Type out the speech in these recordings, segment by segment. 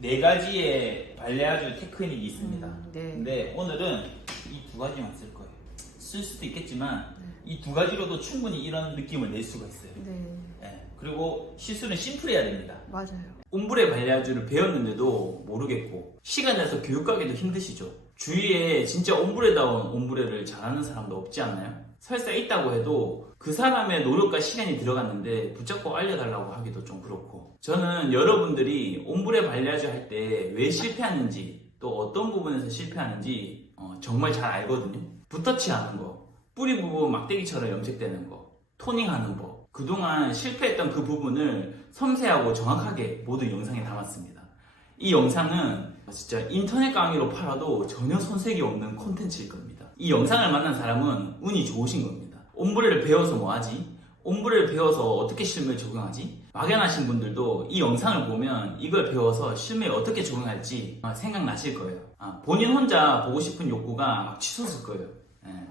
네 가지의 발레아주 테크닉이 있습니다. 네. 근데 오늘은 이 두 가지만 쓸 거예요. 쓸 수도 있겠지만 네. 이 두 가지로도 충분히 이런 느낌을 낼 수가 있어요. 네. 네. 그리고 시술은 심플해야 됩니다. 맞아요. 옴브레 발레아주를 배웠는데도 모르겠고 시간 내서 교육 가기도 힘드시죠. 주위에 진짜 옴브레다운 옴브레를 잘하는 사람도 없지 않나요? 설사 있다고 해도 그 사람의 노력과 시간이 들어갔는데 붙잡고 알려달라고 하기도 좀 그렇고, 저는 여러분들이 옴브레 발레아주 할 때 왜 실패하는지 또 어떤 부분에서 실패하는지 정말 잘 알거든요. 붓터치하는 거, 뿌리 부분 막대기처럼 염색되는 거, 토닝하는 법, 그동안 실패했던 그 부분을 섬세하고 정확하게 모두 영상에 담았습니다. 이 영상은 진짜 인터넷 강의로 팔아도 전혀 손색이 없는 콘텐츠일 겁니다. 이 영상을 만난 사람은 운이 좋으신 겁니다. 옴브레를 배워서 뭐하지? 옴브레를 배워서 어떻게 실무에 적용하지? 막연하신 분들도 이 영상을 보면 이걸 배워서 실무에 어떻게 적용할지 생각나실 거예요. 본인 혼자 보고 싶은 욕구가 막 치솟을 거예요.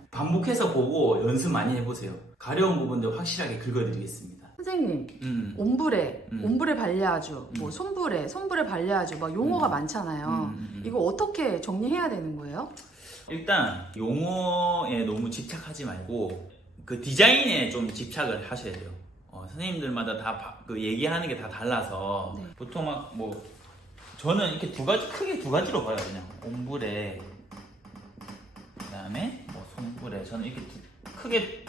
반복해서 보고 연습 많이 해보세요. 가려운 부분들 확실하게 긁어드리겠습니다. 선생님, 옴브레 발레아주, 뭐 손브레 발레아주, 막 용어가 많잖아요. 이거 어떻게 정리해야 되는 거예요? 일단 용어에 너무 집착하지 말고 그 디자인에 좀 집착을 하셔야 돼요. 선생님들마다 다 그 얘기하는 게 다 달라서 네. 보통 막 뭐 저는 이렇게 크게 두 가지로 봐요. 그냥 옴브레, 그다음에 뭐 손브레. 저는 이렇게 크게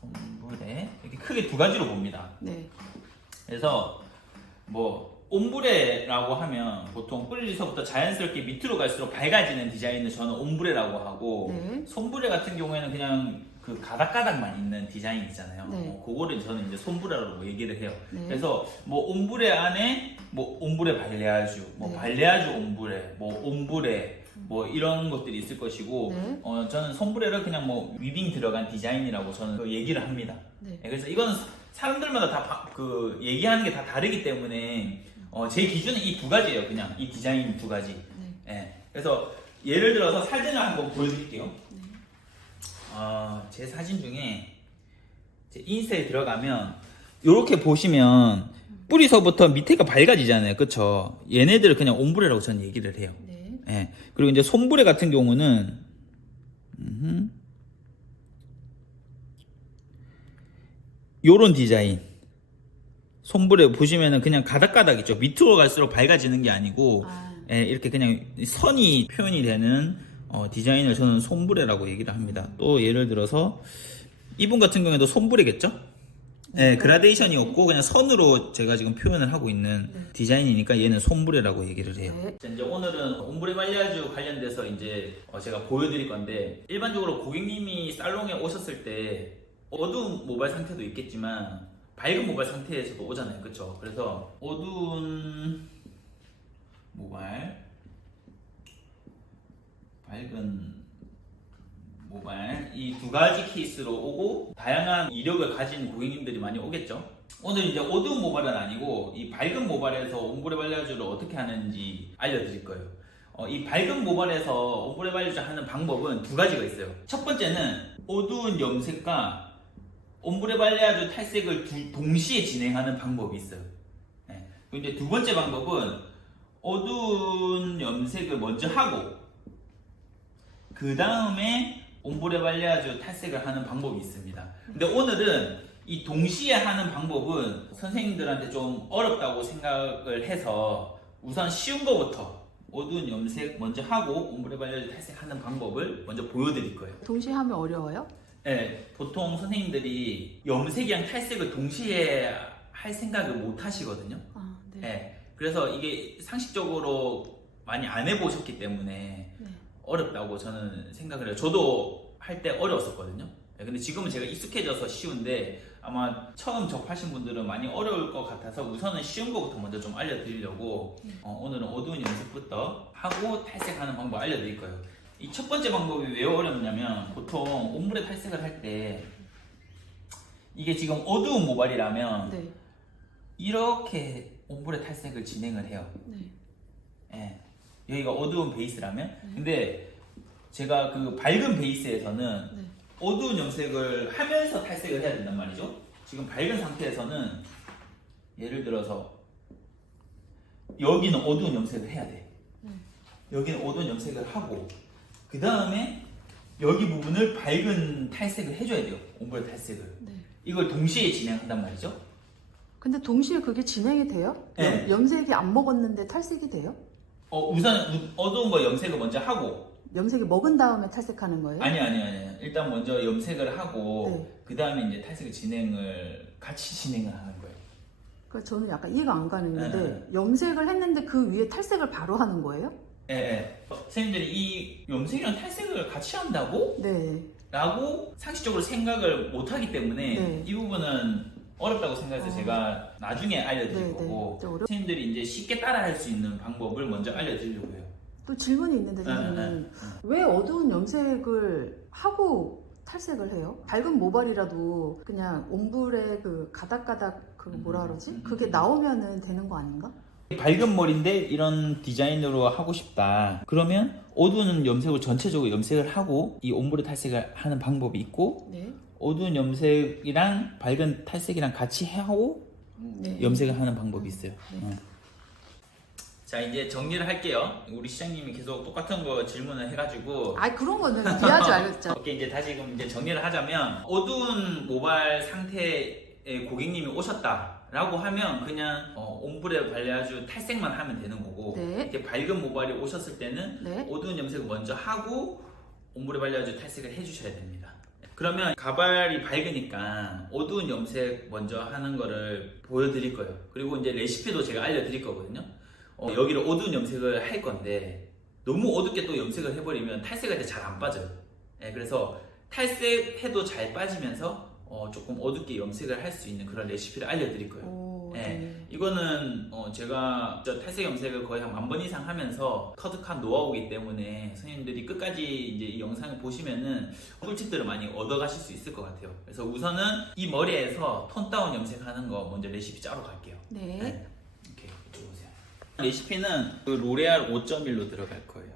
손브레 이렇게 크게 두 가지로 봅니다. 네. 그래서 뭐 옴브레라고 하면 보통 뿌리에서부터 자연스럽게 밑으로 갈수록 밝아지는 디자인을 저는 옴브레라고 하고, 네. 손브레 같은 경우에는 그냥 그 가닥가닥만 있는 디자인 있잖아요. 네. 그거를 저는 이제 손브레라고 얘기를 해요. 네. 그래서 뭐 옴브레 안에 뭐 옴브레 발레아주, 뭐 네. 발레아주 ом브레, 뭐 옴브레, 뭐 이런 것들이 있을 것이고, 네. 저는 손브레를 그냥 뭐 위빙 들어간 디자인이라고 저는 그 얘기를 합니다. 네. 그래서 이건 사람들마다 다 그 얘기하는 게 다 다르기 때문에 제 기준은 이 두 가지예요. 그냥 이 디자인 두 가지. 네. 그래서 예를 들어서 사진을 한번 보여드릴게요. 제 사진 중에 제 인스타에 들어가면 이렇게 보시면 뿌리서부터 밑에가 밝아지잖아요. 그쵸? 얘네들을 그냥 옴브레라고 저는 얘기를 해요. 네. 그리고 이제 손브레 같은 경우는 요런 디자인. 손브레 보시면은 그냥 가닥가닥 있죠. 밑으로 갈수록 밝아지는 게 아니고 이렇게 그냥 선이 표현이 되는 디자인을 저는 손브레라고 얘기를 합니다. 또 예를 들어서 이분 같은 경우에도 손브레겠죠? 그라데이션이 없고 그냥 선으로 제가 지금 표현을 하고 있는 디자인이니까 얘는 손브레라고 얘기를 해요. 네. 이제 오늘은 옴브레 발레아주 관련돼서 이제 제가 보여드릴 건데, 일반적으로 고객님이 살롱에 오셨을 때 어두운 모발 상태도 있겠지만 밝은 모발 상태에서도 오잖아요. 그쵸? 그래서 어두운 모발, 밝은 모발, 이 두 가지 케이스로 오고 다양한 이력을 가진 고객님들이 많이 오겠죠. 오늘 이제 어두운 모발은 아니고 이 밝은 모발에서 옴브레 발레아주를 어떻게 하는지 알려드릴 거예요. 이 밝은 모발에서 옴브레 발레아주 하는 방법은 두 가지가 있어요. 첫 번째는 어두운 염색과 옴브레 발레아주 탈색을 동시에 진행하는 방법이 있어요. 그리고 이제 두 번째 방법은 어두운 염색을 먼저 하고 그 다음에 옴브레 발레아주 탈색을 하는 방법이 있습니다. 근데 오늘은 이 동시에 하는 방법은 선생님들한테 좀 어렵다고 생각을 해서 우선 쉬운 거부터 어두운 염색 먼저 하고 옴브레 발레아주 탈색하는 방법을 먼저 보여드릴 거예요. 동시에 하면 어려워요? 보통 선생님들이 염색이랑 탈색을 동시에 할 생각을 못 하시거든요. 네. 그래서 이게 상식적으로 많이 안 해보셨기 때문에 어렵다고 저는 생각을 해요. 저도 할 때 어려웠었거든요. 근데 지금은 제가 익숙해져서 쉬운데 아마 처음 접하신 분들은 많이 어려울 것 같아서 우선은 쉬운 거부터 먼저 좀 알려드리려고 오늘은 어두운 염색부터 하고 탈색하는 방법 알려드릴 거예요. 이 첫 번째 방법이 왜 어렵냐면, 보통 옴브레 탈색을 할 때 이게 지금 어두운 모발이라면 이렇게 옴브레 탈색을 진행을 해요. 여기가 어두운 베이스라면. 근데 제가 그 밝은 베이스에서는 어두운 염색을 하면서 탈색을 해야 된단 말이죠. 지금 밝은 상태에서는 예를 들어서 여기는 어두운 염색을 해야 돼. 여기는 어두운 염색을 하고 그 다음에 여기 부분을 밝은 탈색을 해줘야 돼요. 옴브레 탈색을. 네. 이걸 동시에 진행한단 말이죠. 근데 동시에 그게 진행이 돼요? 네. 염색이 안 먹었는데 탈색이 돼요? 우선 어두운 거 염색을 먼저 하고 염색이 먹은 다음에 탈색하는 거예요? 아니. 일단 먼저 염색을 하고 네. 그 다음에 이제 탈색 진행을 같이 진행을 하는 거예요. 그러니까 저는 약간 이해가 안 가는 게 네. 염색을 했는데 그 위에 탈색을 바로 하는 거예요? 예. 선생님들이 이 염색이랑 탈색을 같이 한다고? 네. 라고 상식적으로 생각을 못 하기 때문에 네. 이 부분은 어렵다고 생각해서 제가 나중에 알려드릴 네, 거고 네. 선생님들이 이제 쉽게 따라할 수 있는 방법을 먼저 알려드리려고 해요. 또 질문이 있는데 선생님 왜 어두운 염색을 하고 탈색을 해요? 밝은 모발이라도 그냥 옴브레 그 가닥가닥 그 뭐라 그러지? 그게 나오면은 되는 거 아닌가? 밝은 머리인데 이런 디자인으로 하고 싶다. 그러면 어두운 염색을 전체적으로 염색을 하고 이 옴브레 탈색을 하는 방법이 있고 네. 어두운 염색이랑 밝은 탈색이랑 같이 하고 네. 염색을 하는 방법이 있어요. 네. 자 이제 정리를 할게요. 우리 시장님이 계속 똑같은 거 질문을 해가지고 아 그런 거는 이해하지 알겠죠. 오케이 이제 다시금 이제 정리를 하자면 어두운 모발 상태의 고객님이 오셨다라고 하면 그냥 옴브레 발레아주 탈색만 하면 되는 거고 네. 이렇게 밝은 모발이 오셨을 때는 네. 어두운 염색을 먼저 하고 옴브레 발레아주 탈색을 해주셔야 됩니다. 그러면 가발이 밝으니까 어두운 염색 먼저 하는 거를 보여드릴 거예요. 그리고 이제 레시피도 제가 알려드릴 거거든요. 여기를 어두운 염색을 할 건데 너무 어둡게 또 염색을 해버리면 탈색할 때 잘 안 빠져요. 그래서 탈색해도 잘 빠지면서 조금 어둡게 염색을 할 수 있는 그런 레시피를 알려드릴 거예요. 오, 네. 이거는 제가 탈색 염색을 거의 한 10,000번 이상 하면서 터득한 노하우이기 때문에 선생님들이 끝까지 이제 이 영상을 보시면은 꿀팁들을 많이 얻어가실 수 있을 것 같아요. 그래서 우선은 이 머리에서 톤 다운 염색하는 거 먼저 레시피 짜러 갈게요. 네. 이렇게 들어오세요. 레시피는 그 로레알 5.1로 들어갈 거예요.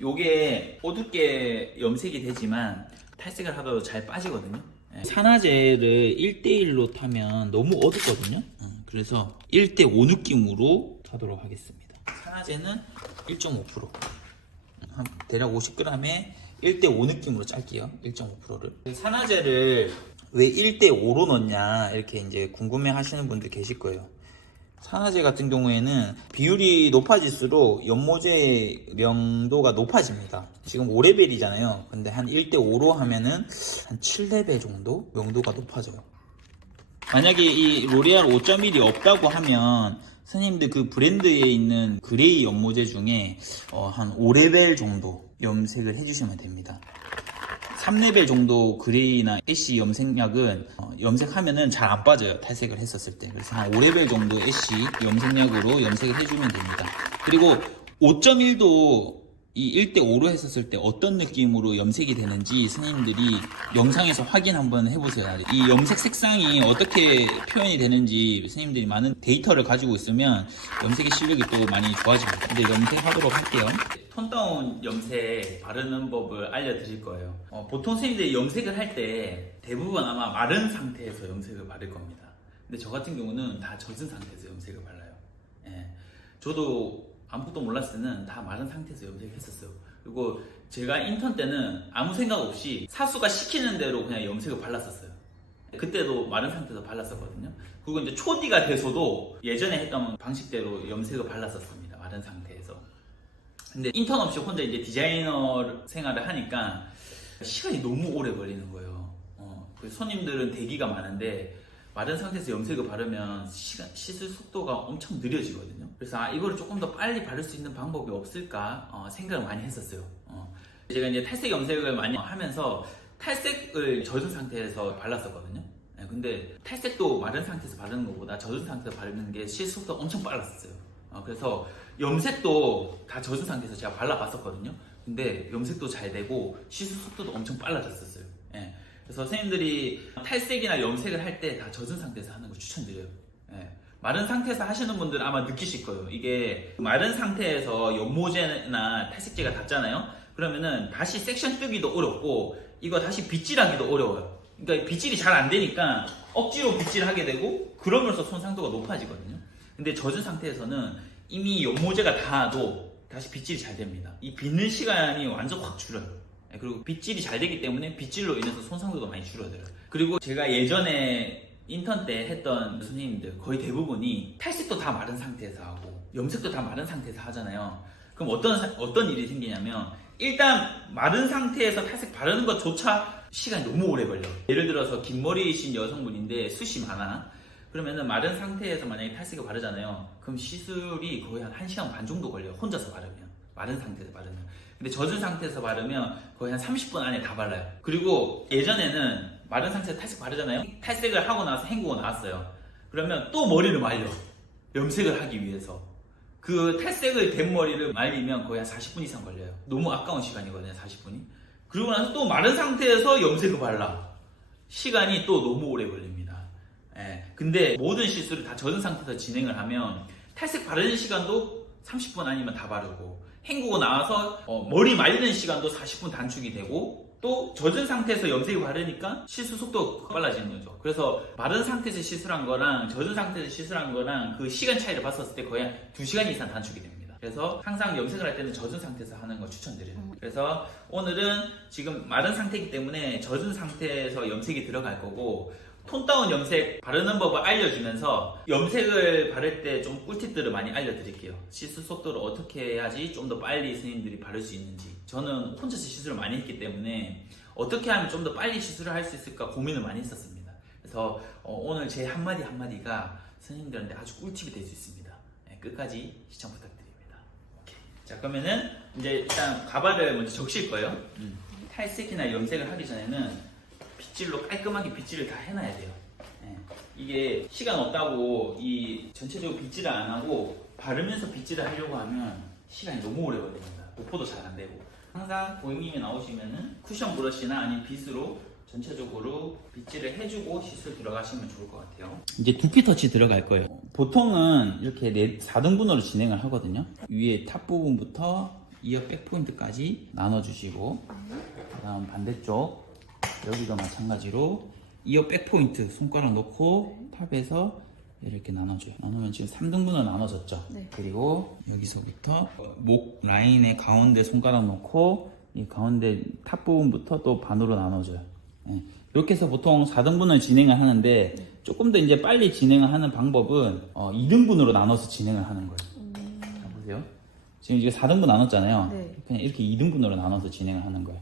요게 어둡게 염색이 되지만 탈색을 하더라도 잘 빠지거든요. 산화제를 1대1로 타면 너무 어둡거든요. 그래서 1대5 느낌으로 타도록 하겠습니다. 산화제는 1.5%. 대략 50g에 1대5 느낌으로 짤게요. 1.5%를. 산화제를 왜 1대5로 넣냐 이렇게 이제 궁금해 하시는 분들 계실 거예요. 산화제 같은 경우에는 비율이 높아질수록 연모제 명도가 높아집니다. 지금 5레벨이잖아요. 근데 한 1대5로 하면은 한 7레벨 정도 명도가 높아져요. 만약에 이 로레알 5.1이 없다고 하면 선생님들 그 브랜드에 있는 그레이 연모제 중에 한 5레벨 정도 염색을 해주시면 됩니다. 3레벨 정도 그레이나 애쉬 염색약은 염색하면은 잘 안 빠져요. 탈색을 했었을 때. 그래서 한 5레벨 정도 애쉬 염색약으로 염색을 해주면 됩니다. 그리고 5.1도 이 1대5로 했었을 때 어떤 느낌으로 염색이 되는지 선생님들이 영상에서 확인 한번 해보세요. 이 염색 색상이 어떻게 표현이 되는지 선생님들이 많은 데이터를 가지고 있으면 염색의 실력이 또 많이 좋아집니다. 이제 염색하도록 할게요. 톤 다운 염색 바르는 법을 알려드릴 거예요. 보통 선생님들이 염색을 할 때 대부분 아마 마른 상태에서 염색을 바를 겁니다. 근데 저 같은 경우는 다 젖은 상태에서 염색을 발라요. 저도 아무것도 몰랐을 때는 다 마른 상태에서 염색했었어요. 그리고 제가 인턴 때는 아무 생각 없이 사수가 시키는 대로 그냥 염색을 발랐었어요. 그때도 마른 상태에서 발랐었거든요. 그리고 이제 초디가 돼서도 예전에 했던 방식대로 염색을 발랐었습니다. 마른 상태에서. 근데 인턴 없이 혼자 이제 디자이너 생활을 하니까 시간이 너무 오래 걸리는 거예요. 손님들은 대기가 많은데 마른 상태에서 염색을 바르면 씻을 속도가 엄청 느려지거든요. 그래서 이거를 조금 더 빨리 바를 수 있는 방법이 없을까 생각을 많이 했었어요. 제가 이제 탈색 염색을 많이 하면서 탈색을 젖은 상태에서 발랐었거든요. 근데 탈색도 마른 상태에서 바르는 것보다 젖은 상태에서 바르는 게 실 속도가 엄청 빨랐었어요. 그래서 염색도 다 젖은 상태에서 제가 발라봤었거든요. 근데 염색도 잘 되고 시술 속도도 엄청 빨라졌었어요. 그래서 선생님들이 탈색이나 염색을 할 때 다 젖은 상태에서 하는 거 추천드려요. 마른 상태에서 하시는 분들은 아마 느끼실 거예요. 이게 마른 상태에서 연모제나 탈색제가 닿잖아요. 그러면은 다시 섹션 뜨기도 어렵고 이거 다시 빗질하기도 어려워요. 그러니까 빗질이 잘 안 되니까 억지로 빗질하게 되고 그러면서 손상도가 높아지거든요. 근데 젖은 상태에서는 이미 연모제가 닿아도 다시 빗질이 잘 됩니다. 이 빗는 시간이 완전 확 줄어요. 그리고 빗질이 잘 되기 때문에 빗질로 인해서 손상도가 많이 줄어들어요. 그리고 제가 예전에 인턴 때 했던 선생님들 거의 대부분이 탈색도 다 마른 상태에서 하고 염색도 다 마른 상태에서 하잖아요. 그럼 어떤 일이 생기냐면 일단 마른 상태에서 탈색 바르는 것조차 시간이 너무 오래 걸려. 예를 들어서 긴 머리이신 여성분인데 숱이 많아. 그러면은 마른 상태에서 만약에 탈색을 바르잖아요. 그럼 시술이 거의 한 1시간 반 정도 걸려요. 혼자서 바르면. 마른 상태에서 바르면. 근데 젖은 상태에서 바르면 거의 한 30분 안에 다 발라요. 그리고 예전에는 마른 상태에서 탈색 바르잖아요. 탈색을 하고 나서 헹구고 나왔어요. 그러면 또 머리를 말려. 염색을 하기 위해서. 그 탈색을 된 머리를 말리면 거의 한 40분 이상 걸려요. 너무 아까운 시간이거든요, 40분이. 그리고 나서 또 마른 상태에서 염색을 발라. 시간이 또 너무 오래 걸립니다. 예. 근데 모든 시술을 다 젖은 상태에서 진행을 하면 탈색 바르는 시간도 30분 아니면 다 바르고 헹구고 나와서 머리 말리는 시간도 40분 단축이 되고 또 젖은 상태에서 염색을 바르니까 시술 속도가 빨라지는 거죠. 그래서 마른 상태에서 시술한 거랑 젖은 상태에서 시술한 거랑 그 시간 차이를 봤었을 때 거의 한 2시간 이상 단축이 됩니다. 그래서 항상 염색을 할 때는 젖은 상태에서 하는 걸 추천드려요. 그래서 오늘은 지금 마른 상태이기 때문에 젖은 상태에서 염색이 들어갈 거고 톤다운 염색 바르는 법을 알려주면서 염색을 바를 때 좀 꿀팁들을 많이 알려드릴게요. 시술 속도를 어떻게 해야지 좀 더 빨리 스님들이 바를 수 있는지. 저는 혼자서 시술을 많이 했기 때문에 어떻게 하면 좀 더 빨리 시술을 할 수 있을까 고민을 많이 했었습니다. 그래서 오늘 제 한마디 한마디가 스님들한테 아주 꿀팁이 될 수 있습니다. 네, 끝까지 시청 부탁드립니다. 오케이. 자, 그러면은 이제 일단 가발을 먼저 적실 거예요. 탈색이나 염색을 하기 전에는 빗질로 깔끔하게 빗질을 다 해놔야 돼요. 예. 이게 시간 없다고 이 전체적으로 빗질을 안 하고 바르면서 빗질을 하려고 하면 시간이 너무 오래 걸립니다. 도포도 잘 안 되고. 항상 고객님이 나오시면은 쿠션 브러쉬나 아니면 빗으로 전체적으로 빗질을 해주고 시술 들어가시면 좋을 것 같아요. 이제 두피 터치 들어갈 거예요. 보통은 이렇게 4등분으로 진행을 하거든요. 위에 탑 부분부터 이어 백 포인트까지 나눠주시고 그 다음 반대쪽 여기도 마찬가지로 이어 백 포인트 손가락 놓고 탑에서 이렇게 나눠줘요. 나누면 지금 3등분으로 나눠졌죠. 네. 그리고 여기서부터 목 라인의 가운데 손가락 놓고 이 가운데 탑 부분부터 또 반으로 나눠줘요. 예. 이렇게 해서 보통 4등분을 진행을 하는데 조금 더 이제 빨리 진행을 하는 방법은 2등분으로 나눠서 진행을 하는 거예요. 자, 보세요. 지금 이게 4등분 나눴잖아요. 네. 그냥 이렇게 2등분으로 나눠서 진행을 하는 거예요.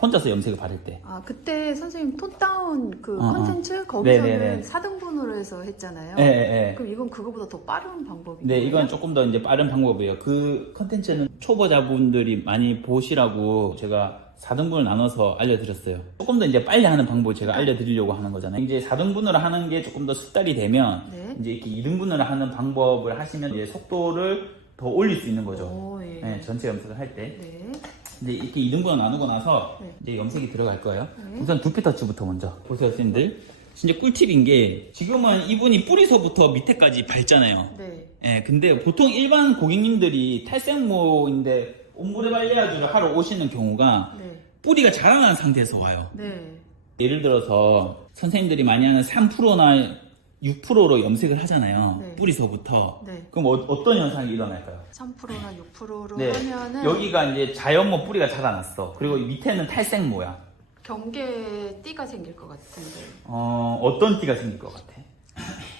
혼자서 염색을 바를 때. 아, 그때 선생님 톤다운 그 컨텐츠 거기서는 네네네. 4등분으로 해서 했잖아요. 네. 그럼 이건 그거보다 더 빠른 방법이에요? 네, 이건 조금 더 이제 빠른 방법이에요. 그 컨텐츠는 초보자분들이 많이 보시라고 제가 4등분을 나눠서 알려드렸어요. 조금 더 이제 빨리 하는 방법을 제가 알려드리려고 하는 거잖아요. 이제 4등분으로 하는 게 조금 더 숙달이 되면 네. 이제 이렇게 2등분으로 하는 방법을 하시면 이제 속도를 더 올릴 수 있는 거죠. 오, 예. 네, 전체 염색을 할 때. 네. 근데 이렇게 2등분을 나누고 나서 네. 이제 염색이 들어갈 거예요. 네. 우선 두피 터치부터 먼저. 보세요, 선생님들. 진짜 꿀팁인 게 지금은 이분이 뿌리서부터 밑에까지 밟잖아요. 네. 예, 근데 보통 일반 고객님들이 탈색모인데 옴브레 발레아주를 하러 오시는 경우가 네. 뿌리가 자라난 상태에서 와요. 네. 예를 들어서 선생님들이 많이 하는 3%나 6%로 염색을 하잖아요. 네. 뿌리서부터. 네. 그럼 어떤 현상이 일어날까요? 3%나 6%로 네. 하면은 여기가 이제 자연모 뿌리가 자라났어. 그리고 밑에는 탈색모야. 경계에 띠가 생길 것 같은데. 어떤 띠가 생길 것 같아?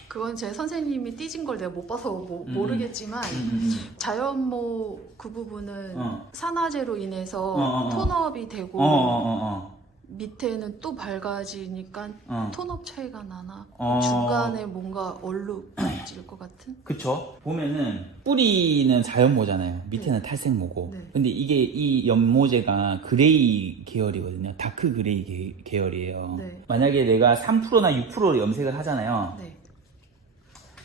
그건 제 선생님이 띠진 걸 내가 못 봐서 모르겠지만 자연모 그 부분은 산화제로 인해서 톤업이 되고 밑에는 또 밝아지니까 톤업 차이가 나나 중간에 뭔가 얼룩질 것 같은? 그쵸. 보면은 뿌리는 자연모잖아요. 밑에는 탈색모고. 네. 근데 이게 이 연모제가 그레이 계열이거든요. 다크 그레이 계열이에요. 네. 만약에 내가 3%나 6%로 염색을 하잖아요. 네.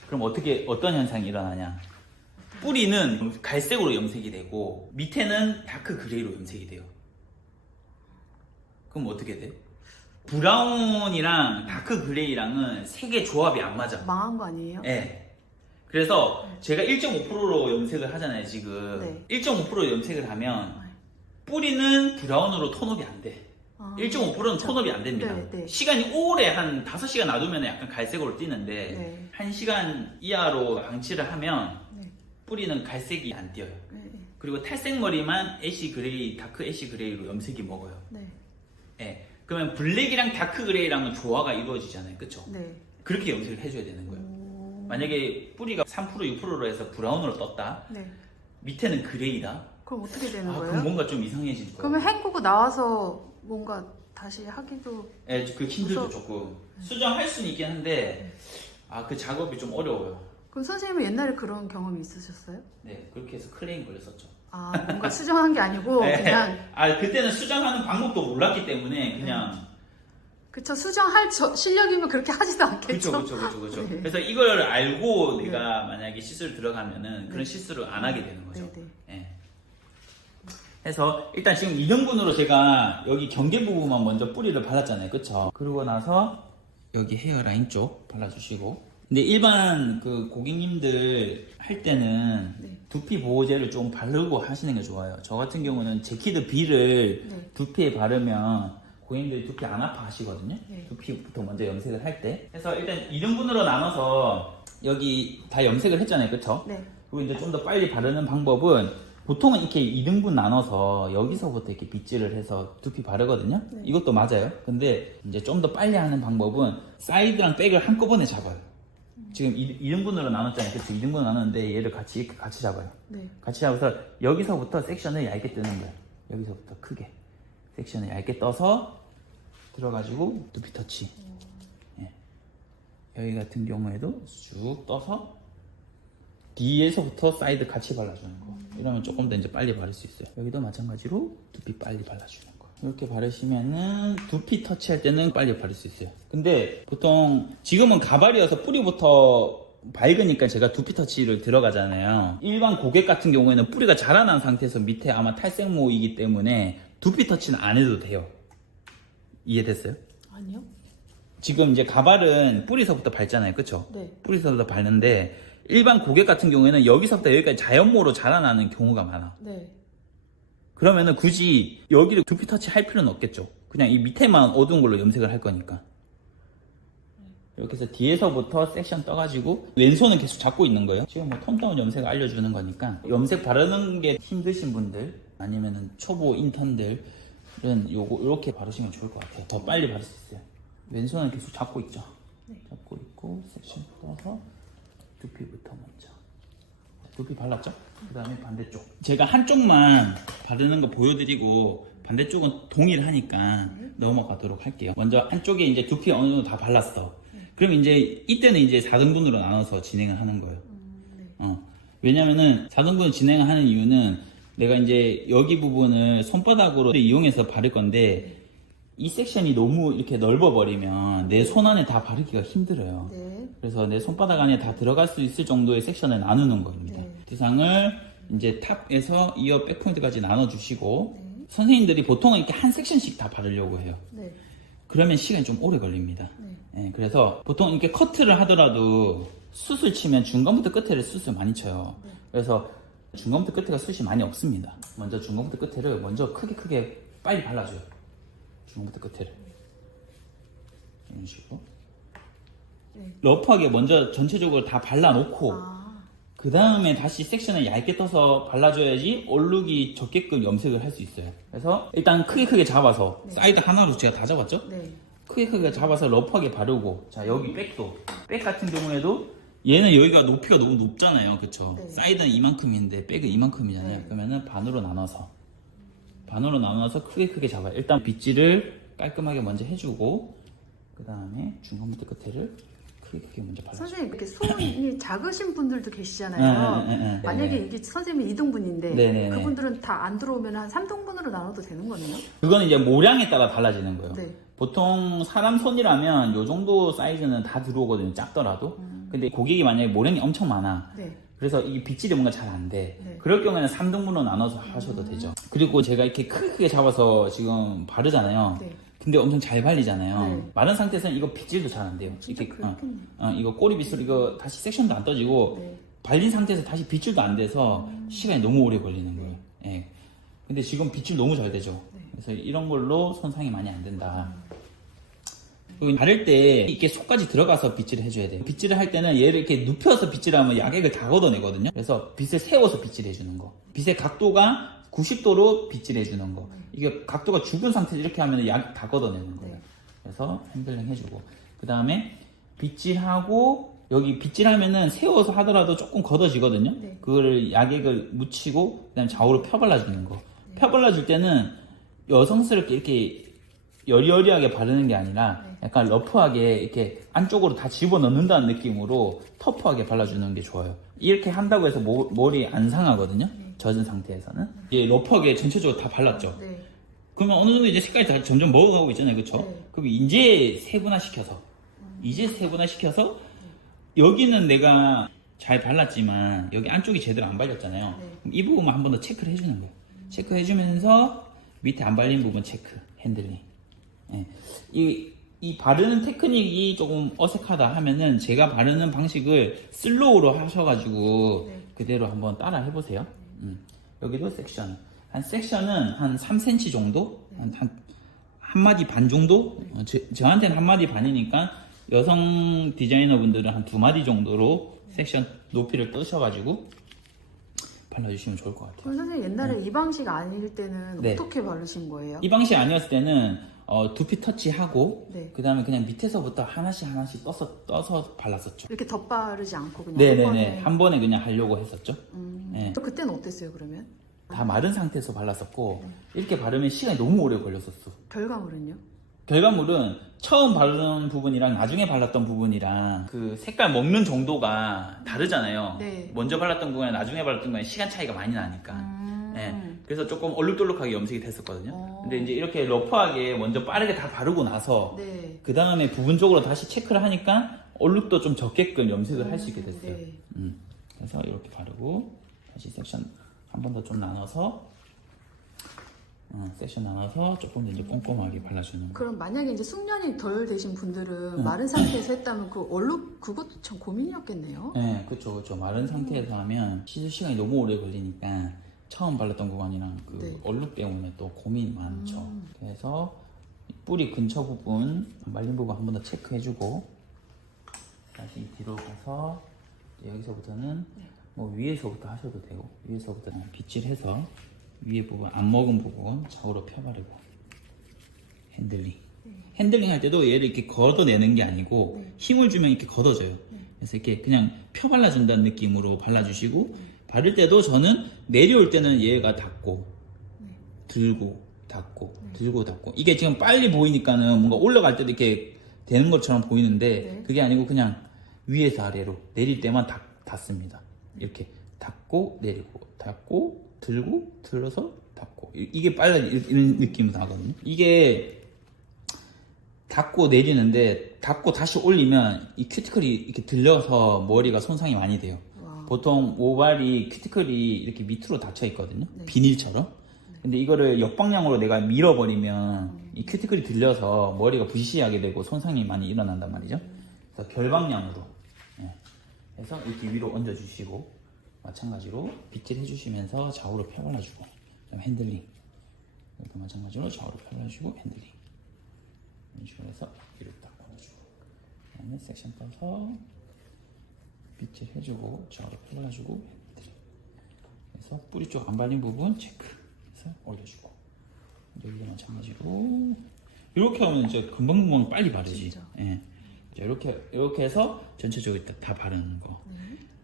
그럼 어떤 현상이 일어나냐? 뿌리는 갈색으로 염색이 되고 밑에는 다크 그레이로 염색이 돼요. 그럼 어떻게 돼? 브라운이랑 다크 그레이랑은 색의 조합이 안 맞아. 망한 거 아니에요? 네. 그래서 제가 1.5%로 염색을 하잖아요, 지금. 네. 1.5%로 염색을 하면 뿌리는 브라운으로 톤업이 안 돼. 1.5%는 톤업이 안 됩니다. 네, 네. 시간이 오래 한 5시간 놔두면 약간 갈색으로 띄는데 네. 1시간 이하로 방치를 하면 네. 뿌리는 갈색이 안 띄어요. 네. 그리고 탈색머리만 애쉬 그레이, 다크 애쉬 그레이로 염색이 먹어요. 네. 예. 그러면 블랙이랑 다크 그레이랑은 조화가 이루어지잖아요. 그쵸? 네. 그렇게 염색을 해줘야 되는 거예요. 오. 만약에 뿌리가 3% 6%로 해서 브라운으로 떴다. 네. 밑에는 그레이다. 그럼 어떻게 되는 그럼 거예요? 뭔가 좀 이상해질 거예요. 그러면 헹구고 나와서 뭔가 다시 하기도 예, 그 힘들죠 무서- 조금. 수정할 수는 있긴 한데 그 작업이 좀 어려워요. 그럼 선생님은 옛날에 그런 경험이 있으셨어요? 네, 그렇게 해서 클레임 걸렸었죠. 뭔가 수정한 게 아니고 네. 그냥 그때는 수정하는 방법도 몰랐기 때문에 그냥 그쵸 수정할 실력이면 그렇게 하지도 않겠죠. 그쵸. 네. 그래서 이걸 알고 내가 만약에 시술 들어가면은 그런 실수를 안 하게 되는 거죠. 네, 예. 해서 일단 지금 2등분으로 제가 여기 경계 부분만 먼저 뿌리를 발랐잖아요. 그쵸? 그러고 나서 여기 헤어라인 쪽 발라주시고. 근데 일반 그 고객님들 할 때는 네. 두피 보호제를 좀 바르고 하시는 게 좋아요. 저 같은 경우는 제키드 B를 네. 두피에 바르면 고객님들이 두피 안 아파 하시거든요. 네. 두피부터 먼저 염색을 할 때. 그래서 일단 2등분으로 나눠서 여기 다 염색을 했잖아요. 그쵸? 네. 그리고 이제 좀 더 빨리 바르는 방법은 보통은 이렇게 2등분 나눠서 여기서부터 이렇게 빗질을 해서 두피 바르거든요. 네. 이것도 맞아요. 근데 이제 좀 더 빨리 하는 방법은 사이드랑 백을 한꺼번에 잡아요. 지금 2등분으로 나눴잖아요. 그쵸? 2등분으로 나눴는데 얘를 같이 잡아요. 네. 같이 잡아서 여기서부터 섹션을 얇게 뜨는 거예요. 여기서부터 크게 섹션을 얇게 떠서 들어가지고 두피 터치. 예. 여기 같은 경우에도 쭉 떠서 뒤에서부터 사이드 같이 발라주는 거. 이러면 조금 더 이제 빨리 바를 수 있어요. 여기도 마찬가지로 두피 빨리 발라주는 거. 이렇게 바르시면은 두피 터치할 때는 빨리 바를 수 있어요. 근데 보통 지금은 가발이어서 뿌리부터 밝으니까 제가 두피 터치를 들어가잖아요. 일반 고객 같은 경우에는 뿌리가 자라난 상태에서 밑에 아마 탈색모이기 때문에 두피 터치는 안 해도 돼요. 이해됐어요? 아니요. 지금 이제 가발은 뿌리서부터 밟잖아요. 그쵸? 네. 뿌리서부터 밟는데 일반 고객 같은 경우에는 여기서부터 여기까지 자연모로 자라나는 경우가 많아. 네. 그러면은 굳이 여기를 두피 터치 할 필요는 없겠죠. 그냥 이 밑에만 어두운 걸로 염색을 할 거니까. 이렇게 해서 뒤에서부터 섹션 떠가지고 왼손은 계속 잡고 있는 거예요. 지금 뭐 톤다운 염색을 알려주는 거니까 염색 바르는 게 힘드신 분들 아니면은 초보 인턴들은 요렇게 바르시면 좋을 것 같아요. 더 빨리 바를 수 있어요. 왼손은 계속 잡고 있죠. 네. 잡고 있고 섹션 떠서 두피부터 먼저. 두피 발랐죠? 그 다음에 반대쪽. 제가 한쪽만 바르는 거 보여드리고 반대쪽은 동일하니까 넘어가도록 할게요. 먼저 한쪽에 이제 두피 어느 정도 다 발랐어. 그럼 이제 이때는 이제 4등분으로 나눠서 진행을 하는 거예요. 네. 왜냐면은 4등분 진행을 하는 이유는 내가 이제 여기 부분을 손바닥으로 이용해서 바를 건데 이 섹션이 너무 이렇게 넓어버리면 내 손 안에 다 바르기가 힘들어요. 네. 그래서 내 손바닥 안에 다 들어갈 수 있을 정도의 섹션을 나누는 겁니다. 네. 대상을 이제 탑에서 이어 백포인트까지 나눠주시고 선생님들이 보통은 이렇게 한 섹션씩 다 바르려고 해요. 네. 그러면 시간이 좀 오래 걸립니다. 네. 예, 그래서 보통 이렇게 커트를 하더라도 숯을 치면 중간부터 끝에를 숯을 많이 쳐요. 그래서 중간부터 끝에가 숯이 많이 없습니다. 먼저 중간부터 끝에를 먼저 크게 빨리 발라줘요. 중간부터 끝에를 이런 식으로 네. 러프하게 먼저 전체적으로 다 발라놓고 그 다음에 다시 섹션을 얇게 떠서 발라줘야지 얼룩이 적게끔 염색을 할 수 있어요. 그래서 일단 크게 잡아서 사이드 하나로 제가 다 잡았죠? 네. 크게 잡아서 러프하게 바르고 자 여기 백도 백 같은 경우에도 얘는 여기가 높이가 너무 높잖아요. 그쵸? 네. 사이드는 이만큼인데 백은 이만큼이잖아요. 네. 그러면은 반으로 나눠서 크게 잡아요. 일단 빗질을 깔끔하게 먼저 해주고 그 다음에 중간부터 끝에를 크게 먼저 발라줘요. 선생님 이렇게 손이 작으신 분들도 계시잖아요. 만약에 이게 선생님이 2등분인데 네네네. 그분들은 다 안 들어오면 한 3등분으로 나눠도 되는 거네요? 그거는 이제 모량에 따라 달라지는 거예요. 네. 보통 사람 손이라면 요 정도 사이즈는 다 들어오거든요. 작더라도. 근데 고객이 만약에 모량이 엄청 많아. 네. 그래서 이 빗질이 뭔가 잘 안 돼. 네. 그럴 경우에는 3등분으로 나눠서 하셔도 되죠. 그리고 제가 이렇게 크게 잡아서 지금 바르잖아요. 네. 근데 엄청 잘 발리잖아요. 네. 마른 상태에서는 이거 빗질도 잘 안 돼요. 진짜 이렇게 그렇겠네. 이거 꼬리 빗질 이거 다시 섹션도 안 떠지고 네. 발린 상태에서 다시 빗질도 안 돼서 시간이 너무 오래 걸리는 거예요. 예. 근데 지금 빗질 너무 잘 되죠. 그래서 이런 걸로 손상이 많이 안 된다. 그리고 바를 때 이렇게 속까지 들어가서 빗질을 해줘야 돼요. 빗질을 할 때는 얘를 이렇게 눕혀서 빗질하면 약액을 다 걷어내거든요. 그래서 빗을 세워서 빗질해주는 거. 빗의 각도가 90도로 빗질해주는 거. 이게 각도가 죽은 상태에서 이렇게 하면 약액 다 걷어내는 거예요. 그래서 핸들링 해주고. 그 다음에 빗질하고 여기 빗질하면은 세워서 하더라도 조금 걷어지거든요. 네. 그거를 약액을 묻히고 그다음 좌우로 펴발라주는 거. 펴발라줄 때는 여성스럽게 이렇게 여리여리하게 바르는 게 아니라 약간 러프하게 이렇게 안쪽으로 다 집어넣는다는 느낌으로 터프하게 발라주는 게 좋아요. 이렇게 한다고 해서 머리 안 상하거든요. 젖은 상태에서는. 이게 러프하게 전체적으로 다 발랐죠. 네. 그러면 어느 정도 이제 색깔이 다 점점 먹어가고 있잖아요. 그쵸? 네. 그럼 이제 세분화시켜서 여기는 내가 잘 발랐지만 여기 안쪽이 제대로 안 발렸잖아요. 네. 그럼 이 부분만 한 번 더 체크를 해주는 거예요. 체크해주면서 밑에 안 발린 부분 체크, 핸들링. 예. 이 바르는 테크닉이 조금 어색하다 하면은 제가 바르는 방식을 슬로우로 하셔가지고 그대로 한번 따라 해보세요. 여기도 섹션. 섹션은 한 3cm 정도? 한 마디 반 정도? 저한테는 한 마디 반이니까 여성 디자이너 분들은 한 2마디 정도로 섹션 높이를 뜨셔가지고 발라주시면 좋을 것 같아요. 그럼 선생님 옛날에 이 방식 아닐 때는 네. 어떻게 바르신 거예요? 이 방식 아니었을 때는 두피 터치하고 네. 그 다음에 그냥 밑에서부터 하나씩 떠서 발랐었죠. 이렇게 덧바르지 않고 그냥 네네네. 한 번에 그냥 하려고 했었죠. 네. 그때는 어땠어요 그러면? 다 마른 상태에서 발랐었고 이렇게 바르면 시간이 너무 오래 걸렸었어. 결과물은요? 결과물은 처음 바르는 부분이랑 나중에 발랐던 부분이랑 그 색깔 먹는 정도가 다르잖아요. 네. 먼저 발랐던 부분이랑 나중에 발랐던 부분이 시간 차이가 많이 나니까. 네. 그래서 조금 얼룩덜룩하게 염색이 됐었거든요. 근데 이제 이렇게 러프하게 먼저 빠르게 다 바르고 나서 네. 그 다음에 부분적으로 다시 체크를 하니까 얼룩도 좀 적게끔 염색을 할 수 있게 됐어요. 네. 그래서 이렇게 바르고 다시 섹션 한 번 더 좀 나눠서 섹션 나눠서 조금 더 이제 꼼꼼하게 발라주는 거. 그럼 만약에 이제 숙련이 덜 되신 분들은 마른 상태에서 했다면 그 얼룩 그것도 참 고민이었겠네요. 네, 그렇죠. 마른 상태에서 하면 씻을 시간이 너무 오래 걸리니까 처음 발랐던 구간이랑 그 네. 얼룩 때문에 또 고민이 많죠. 그래서 뿌리 근처 부분, 말린 부분 한 번 더 체크해주고 다시 뒤로 가서 여기서부터는 뭐 위에서부터 하셔도 되고 위에서부터 그냥 빗질해서 위에 부분, 안 먹은 부분 좌우로 펴바르고 핸들링 할 때도 얘를 이렇게 걷어내는 게 아니고 힘을 주면 이렇게 걷어져요. 그래서 이렇게 그냥 펴 발라준다는 느낌으로 발라주시고 바를 때도 저는 내려올 때는 얘가 닿고 들고 닿고 들고 닿고 이게 지금 빨리 보이니까는 뭔가 올라갈 때도 이렇게 되는 것처럼 보이는데 그게 아니고 그냥 위에서 아래로 내릴 때만 닿습니다. 이렇게 닿고 내리고 닿고 들고 들어서 닿고 이게 빨라 이런 느낌이 나거든요. 이게 닿고 내리는데 닿고 다시 올리면 이 큐티클이 이렇게 들려서 머리가 손상이 많이 돼요. 와. 보통 모발이 큐티클이 이렇게 밑으로 닫혀 있거든요. 비닐처럼. 근데 이거를 역방향으로 내가 밀어버리면 이 큐티클이 들려서 머리가 부시시하게 되고 손상이 많이 일어난단 말이죠. 그래서 결방향으로 해서 이렇게 위로 얹어주시고 마찬가지로 빗질 해주시면서 좌우로 펴발라주고 그다음 핸들링 이렇게 마찬가지로 좌우로 펴발라주고 핸들링 이런 식으로 해서 위로 딱 올려주고 그다음에 섹션 떠서 빗질 해주고 좌우로 펴발라주고 핸들링 그래서 뿌리 쪽 안 발린 부분 체크 해서 올려주고 여기도 마찬가지로 이렇게 하면 이제 금방 빨리 바르지. 예. 이렇게 해서 전체적으로 다 바르는 거.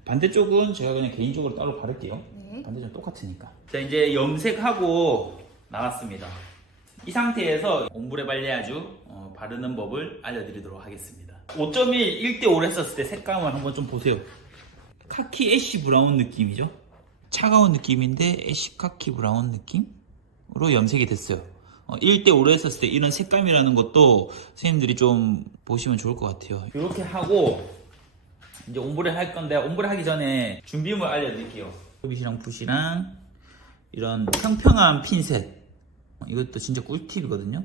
반대쪽은 제가 그냥 개인적으로 따로 바를게요. 반대쪽은 똑같으니까. 자, 이제 염색하고 나왔습니다. 이 상태에서 옴브레 발레아주 바르는 법을 알려드리도록 하겠습니다. 5.1 1대5로 했었을 때 색감을 한번 좀 보세요. 카키 애쉬 브라운 느낌이죠. 차가운 느낌인데 애쉬 카키 브라운 느낌으로 염색이 됐어요. 1대5로 했었을 때 이런 색감이라는 것도 선생님들이 좀 보시면 좋을 것 같아요. 이렇게 하고 이제 옴브레 할 건데 옴브레 하기 전에 준비물 알려드릴게요. 붓이랑 붓이랑 이런 평평한 핀셋 이것도 진짜 꿀팁이거든요.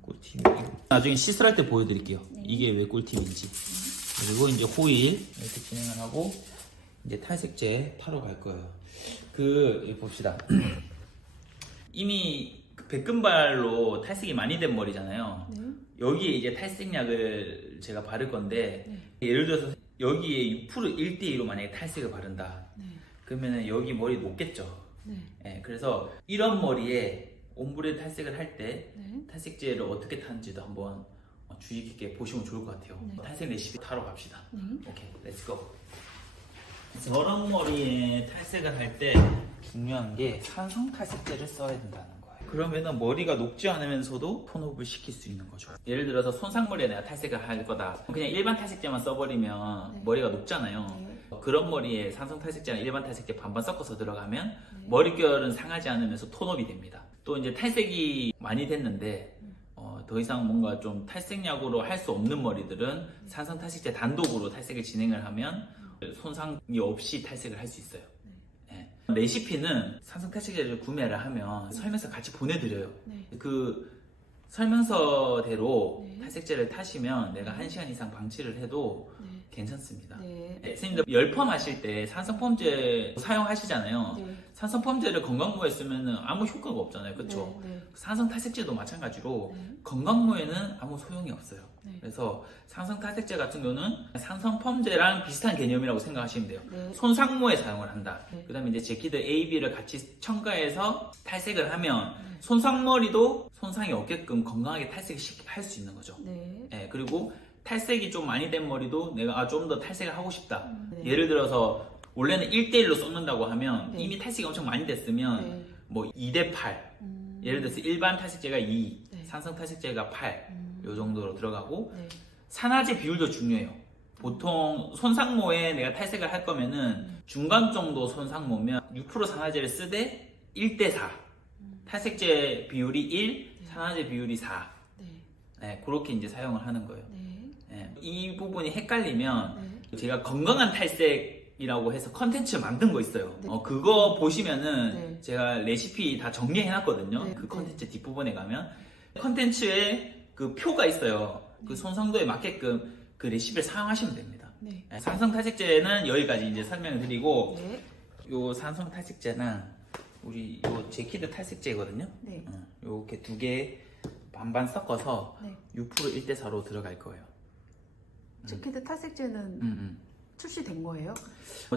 꿀팁. 나중에 시술할 때 보여드릴게요. 이게 왜 꿀팁인지. 그리고 이제 호일 이렇게 진행을 하고 이제 탈색제 타러 갈 거예요. 봅시다. 이미 백금발로 탈색이 많이 된 머리잖아요. 네. 여기에 이제 탈색약을 제가 바를 건데 네. 예를 들어서 여기에 6% 1대2로 만약에 탈색을 바른다. 네. 그러면은 여기 머리 녹겠죠. 네. 예, 그래서 이런 머리에 옴브레 탈색을 할 때 네. 탈색제를 어떻게 타는지도 한번 주의 깊게 보시면 좋을 것 같아요. 네. 탈색 레시피 타러 갑시다. 네. 오케이, 렛츠고. 저런 머리에 탈색을 할 때 중요한 게 산성 탈색제를 써야 된다는 거예요. 그러면은 머리가 녹지 않으면서도 톤업을 시킬 수 있는 거죠. 예를 들어서 손상머리에 내가 탈색을 할 거다. 그냥 일반 탈색제만 써버리면 네. 머리가 녹잖아요. 네. 그런 머리에 산성 탈색제랑 일반 탈색제 반반 섞어서 들어가면 네. 머릿결은 상하지 않으면서 톤업이 됩니다. 또 이제 탈색이 많이 됐는데 더 이상 뭔가 좀 탈색약으로 할 수 없는 머리들은 산성 탈색제 단독으로 탈색을 진행을 하면 손상이 없이 탈색을 할 수 있어요. 네. 레시피는 산성 탈색제를 구매를 하면 설명서 같이 보내드려요. 네. 그 설명서대로 네. 탈색제를 타시면 내가 1시간 이상 방치를 해도 네. 괜찮습니다. 네. 네, 선생님들 열펌 하실 때 산성펌제 사용하시잖아요. 네. 산성펌제를 건강모에 쓰면 아무 효과가 없잖아요. 그렇죠? 네. 산성 탈색제도 마찬가지로 네. 건강모에는 아무 소용이 없어요. 네. 그래서 산성 탈색제 같은 경우는 산성펌제랑 비슷한 개념이라고 생각하시면 돼요. 네. 손상모에 사용을 한다. 네. 그 다음에 이제 제키드 AB를 같이 첨가해서 탈색을 하면 네. 손상머리도 손상이 없게끔 건강하게 탈색을 할 수 있는 거죠. 네. 예, 그리고 탈색이 좀 많이 된 머리도 내가 좀 더 탈색을 하고 싶다. 네. 예를 들어서 원래는 1대1로 썩는다고 하면 네. 이미 탈색이 엄청 많이 됐으면 네. 뭐 2대8 예를 들어서 일반 탈색제가 2, 네. 산성 탈색제가 8 요 정도로 들어가고 네. 산화제 비율도 중요해요. 보통 손상모에 내가 탈색을 할 거면은 중간 정도 손상모면 6% 산화제를 쓰되 1대4 탈색제 비율이 1, 산화제 비율이 4 네. 네, 그렇게 이제 사용을 하는 거예요. 네. 네, 이 부분이 헷갈리면 네. 제가 건강한 탈색이라고 해서 컨텐츠 만든 거 있어요. 네. 그거 보시면은 네. 제가 레시피 다 정리해 놨거든요. 네. 그 컨텐츠 뒷부분에 가면 컨텐츠에 그 표가 있어요. 그 손상도에 맞게끔 그 레시피를 사용하시면 됩니다. 네. 네, 산성 탈색제는 여기까지 이제 설명을 드리고 네. 요 산성 탈색제는 우리 요 제키드 탈색제거든요. 네. 요렇게 두 개 반반 섞어서 네. 6% 1대4로 들어갈 거예요. 제키드 탈색제는 출시된 거예요?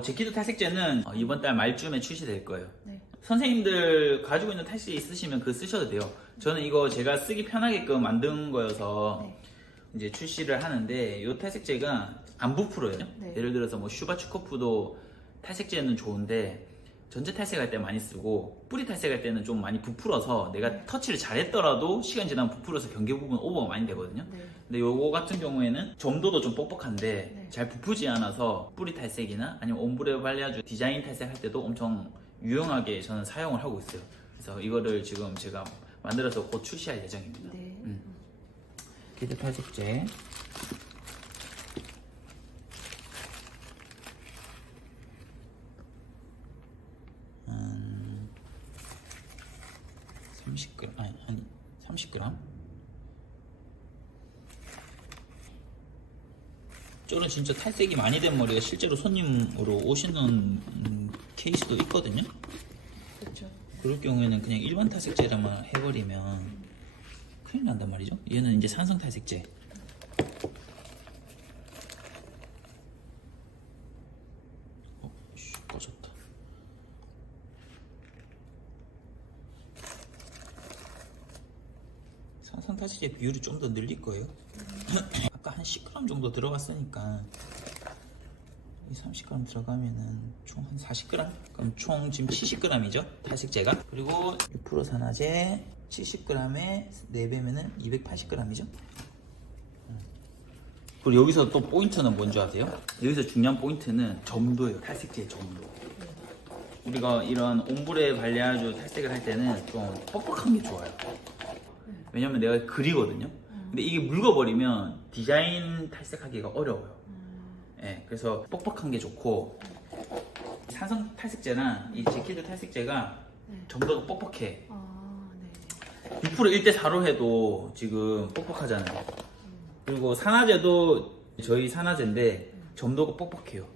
제키드 탈색제는 이번 달 말쯤에 출시될 거예요. 네. 선생님들 가지고 있는 탈색 있으시면 그거 쓰셔도 돼요. 저는 이거 제가 쓰기 편하게끔 만든 거여서 네. 이제 출시를 하는데 이 탈색제가 안 부풀어요. 네. 예를 들어서 뭐 슈바츠코프도 탈색제는 좋은데 전체 탈색할 때 많이 쓰고 뿌리 탈색할 때는 좀 많이 부풀어서 내가 터치를 잘했더라도 시간 지나면 부풀어서 경계 부분 오버가 많이 되거든요. 네. 근데 요거 같은 경우에는 점도도 좀 뻑뻑한데 네. 잘 부풀지 않아서 뿌리 탈색이나 아니면 옴브레 발레아주 디자인 탈색할 때도 엄청 유용하게 저는 사용을 하고 있어요. 그래서 이거를 지금 제가 만들어서 곧 출시할 예정입니다. 네. 제키드 탈색제. 한 30g 아니 한 30g. 저는 진짜 탈색이 많이 된 머리가 실제로 손님으로 오시는 케이스도 있거든요. 그렇죠. 그럴 경우에는 그냥 일반 탈색제로만 해버리면 큰일 난단 말이죠. 얘는 이제 산성 탈색제. 꺼졌다. 산성 탈색제 비율이 좀 더 늘릴 거예요. 아까 한 10g 정도 들어갔으니까 이 30g 들어가면은 총 한 40g? 그럼 총 지금 70g이죠 탈색제가. 그리고 6% 산화제 70g에 4배면은 280g이죠. 그리고 여기서 또 포인트는 뭔지 아세요? 여기서 중요한 포인트는 점도예요. 탈색제의 점도. 우리가 이런 옴브레 발레아주 탈색을 할 때는 좀 뻑뻑한 게 좋아요. 왜냐면 내가 그리거든요. 근데 이게 묽어버리면 디자인 탈색하기가 어려워요. 예, 그래서 뻑뻑한 게 좋고 산성 탈색제나 이 제키드 탈색제가 점도가 뻑뻑해. 아, 네. 6% 1대4로 해도 지금 뻑뻑하잖아요. 그리고 산화제도 저희 산화제인데 점도가 뻑뻑해요.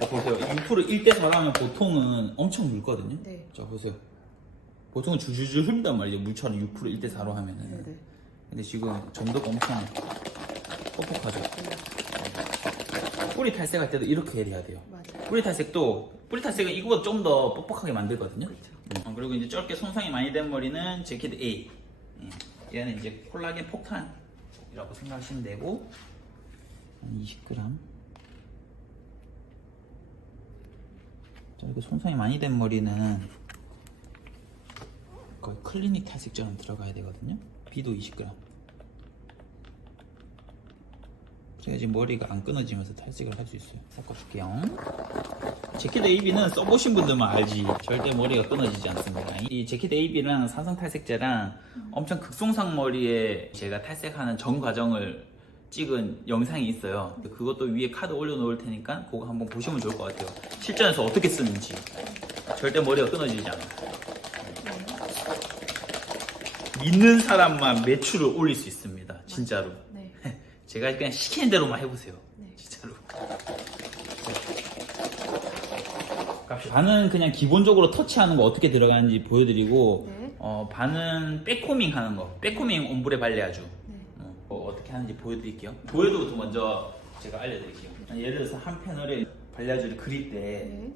보세요. 6% 1대4로 하면 보통은 엄청 묽거든요. 네. 자, 보세요. 보통은 줄줄줄 흐른단 말이죠. 물처럼 6% 1대4로 하면은. 네네. 근데 지금 점도가 엄청 뻑뻑하죠. 뿌리 탈색할 때도 이렇게 해야 돼요. 맞아요. 뿌리 탈색은 이거보다 좀 더 뻑뻑하게 만들거든요. 그렇죠. 그리고 이제 짧게 손상이 많이 된 머리는 재킷 A. 얘는 이제 콜라겐 폭탄이라고 생각하시면 되고, 한 20g. 짧게 손상이 많이 된 머리는 거의 클리닉 탈색처럼 들어가야 되거든요. B도 20g. 그래야지 머리가 안 끊어지면서 탈색을 할 수 있어요. 섞어줄게요. 재킷 AB는 써보신 분들만 알지 절대 머리가 끊어지지 않습니다. 이 재킷 AB랑 산성 탈색제랑 엄청 극손상 머리에 제가 탈색하는 전 과정을 찍은 영상이 있어요. 그것도 위에 카드 올려놓을 테니까 그거 한번 보시면 좋을 것 같아요. 실전에서 어떻게 쓰는지. 절대 머리가 끊어지지 않아요. 믿는 사람만 매출을 올릴 수 있습니다. 진짜로. 네. 제가 그냥 시키는 대로만 해보세요. 네. 진짜로. 반은 그냥 기본적으로 터치하는 거 어떻게 들어가는지 보여드리고, 네. 반은 백코밍 하는 거, 백코밍 옴브레 발레아주 네. 어떻게 하는지 보여드릴게요. 보여드부터 먼저 제가 알려드릴게요. 예를 들어서 한 패널에 발레아주를 그릴 때 네.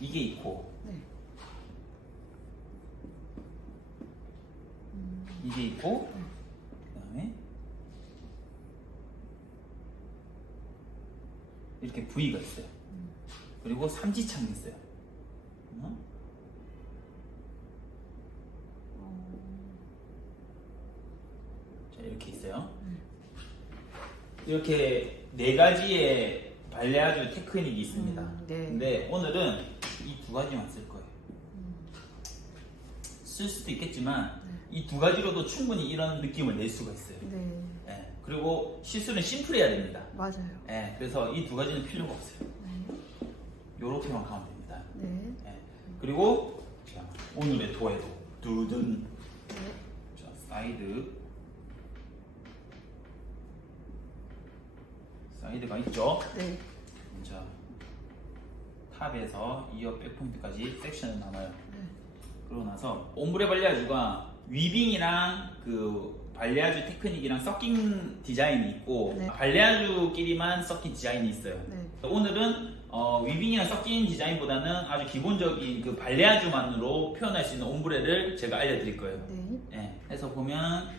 이게 있고 네. 이게 있고 그 다음에 이렇게 V가 있어요. 그리고 삼지창이 있어요. 자, 이렇게 있어요. 이렇게 네 가지의 발레아주 테크닉이 있습니다. 네. 근데 오늘은 이 두 가지만 쓸 거예요. 쓸 수도 있겠지만 이 두 가지로도 충분히 이런 느낌을 낼 수가 있어요. 네. 예, 그리고 시술은 심플해야 됩니다. 맞아요. 예, 그래서 이 두 가지는 필요가 없어요. 네. 요렇게만 가면 됩니다. 네. 예, 그리고 자, 오늘의 도에도 두둔 네. 자, 사이드가 있죠. 네. 자, 탑에서 이어 백포인트까지 섹션을 나눠요. 네. 그러고 나서 옴브레 발레아주가 위빙이랑 그 발레아주 테크닉이랑 섞인 디자인이 있고 네. 발레아주끼리만 섞인 디자인이 있어요. 네. 오늘은 위빙이랑 섞인 디자인보다는 아주 기본적인 그 발레아주만으로 표현할 수 있는 옴브레를 제가 알려드릴 거예요. 네. 예, 해서 보면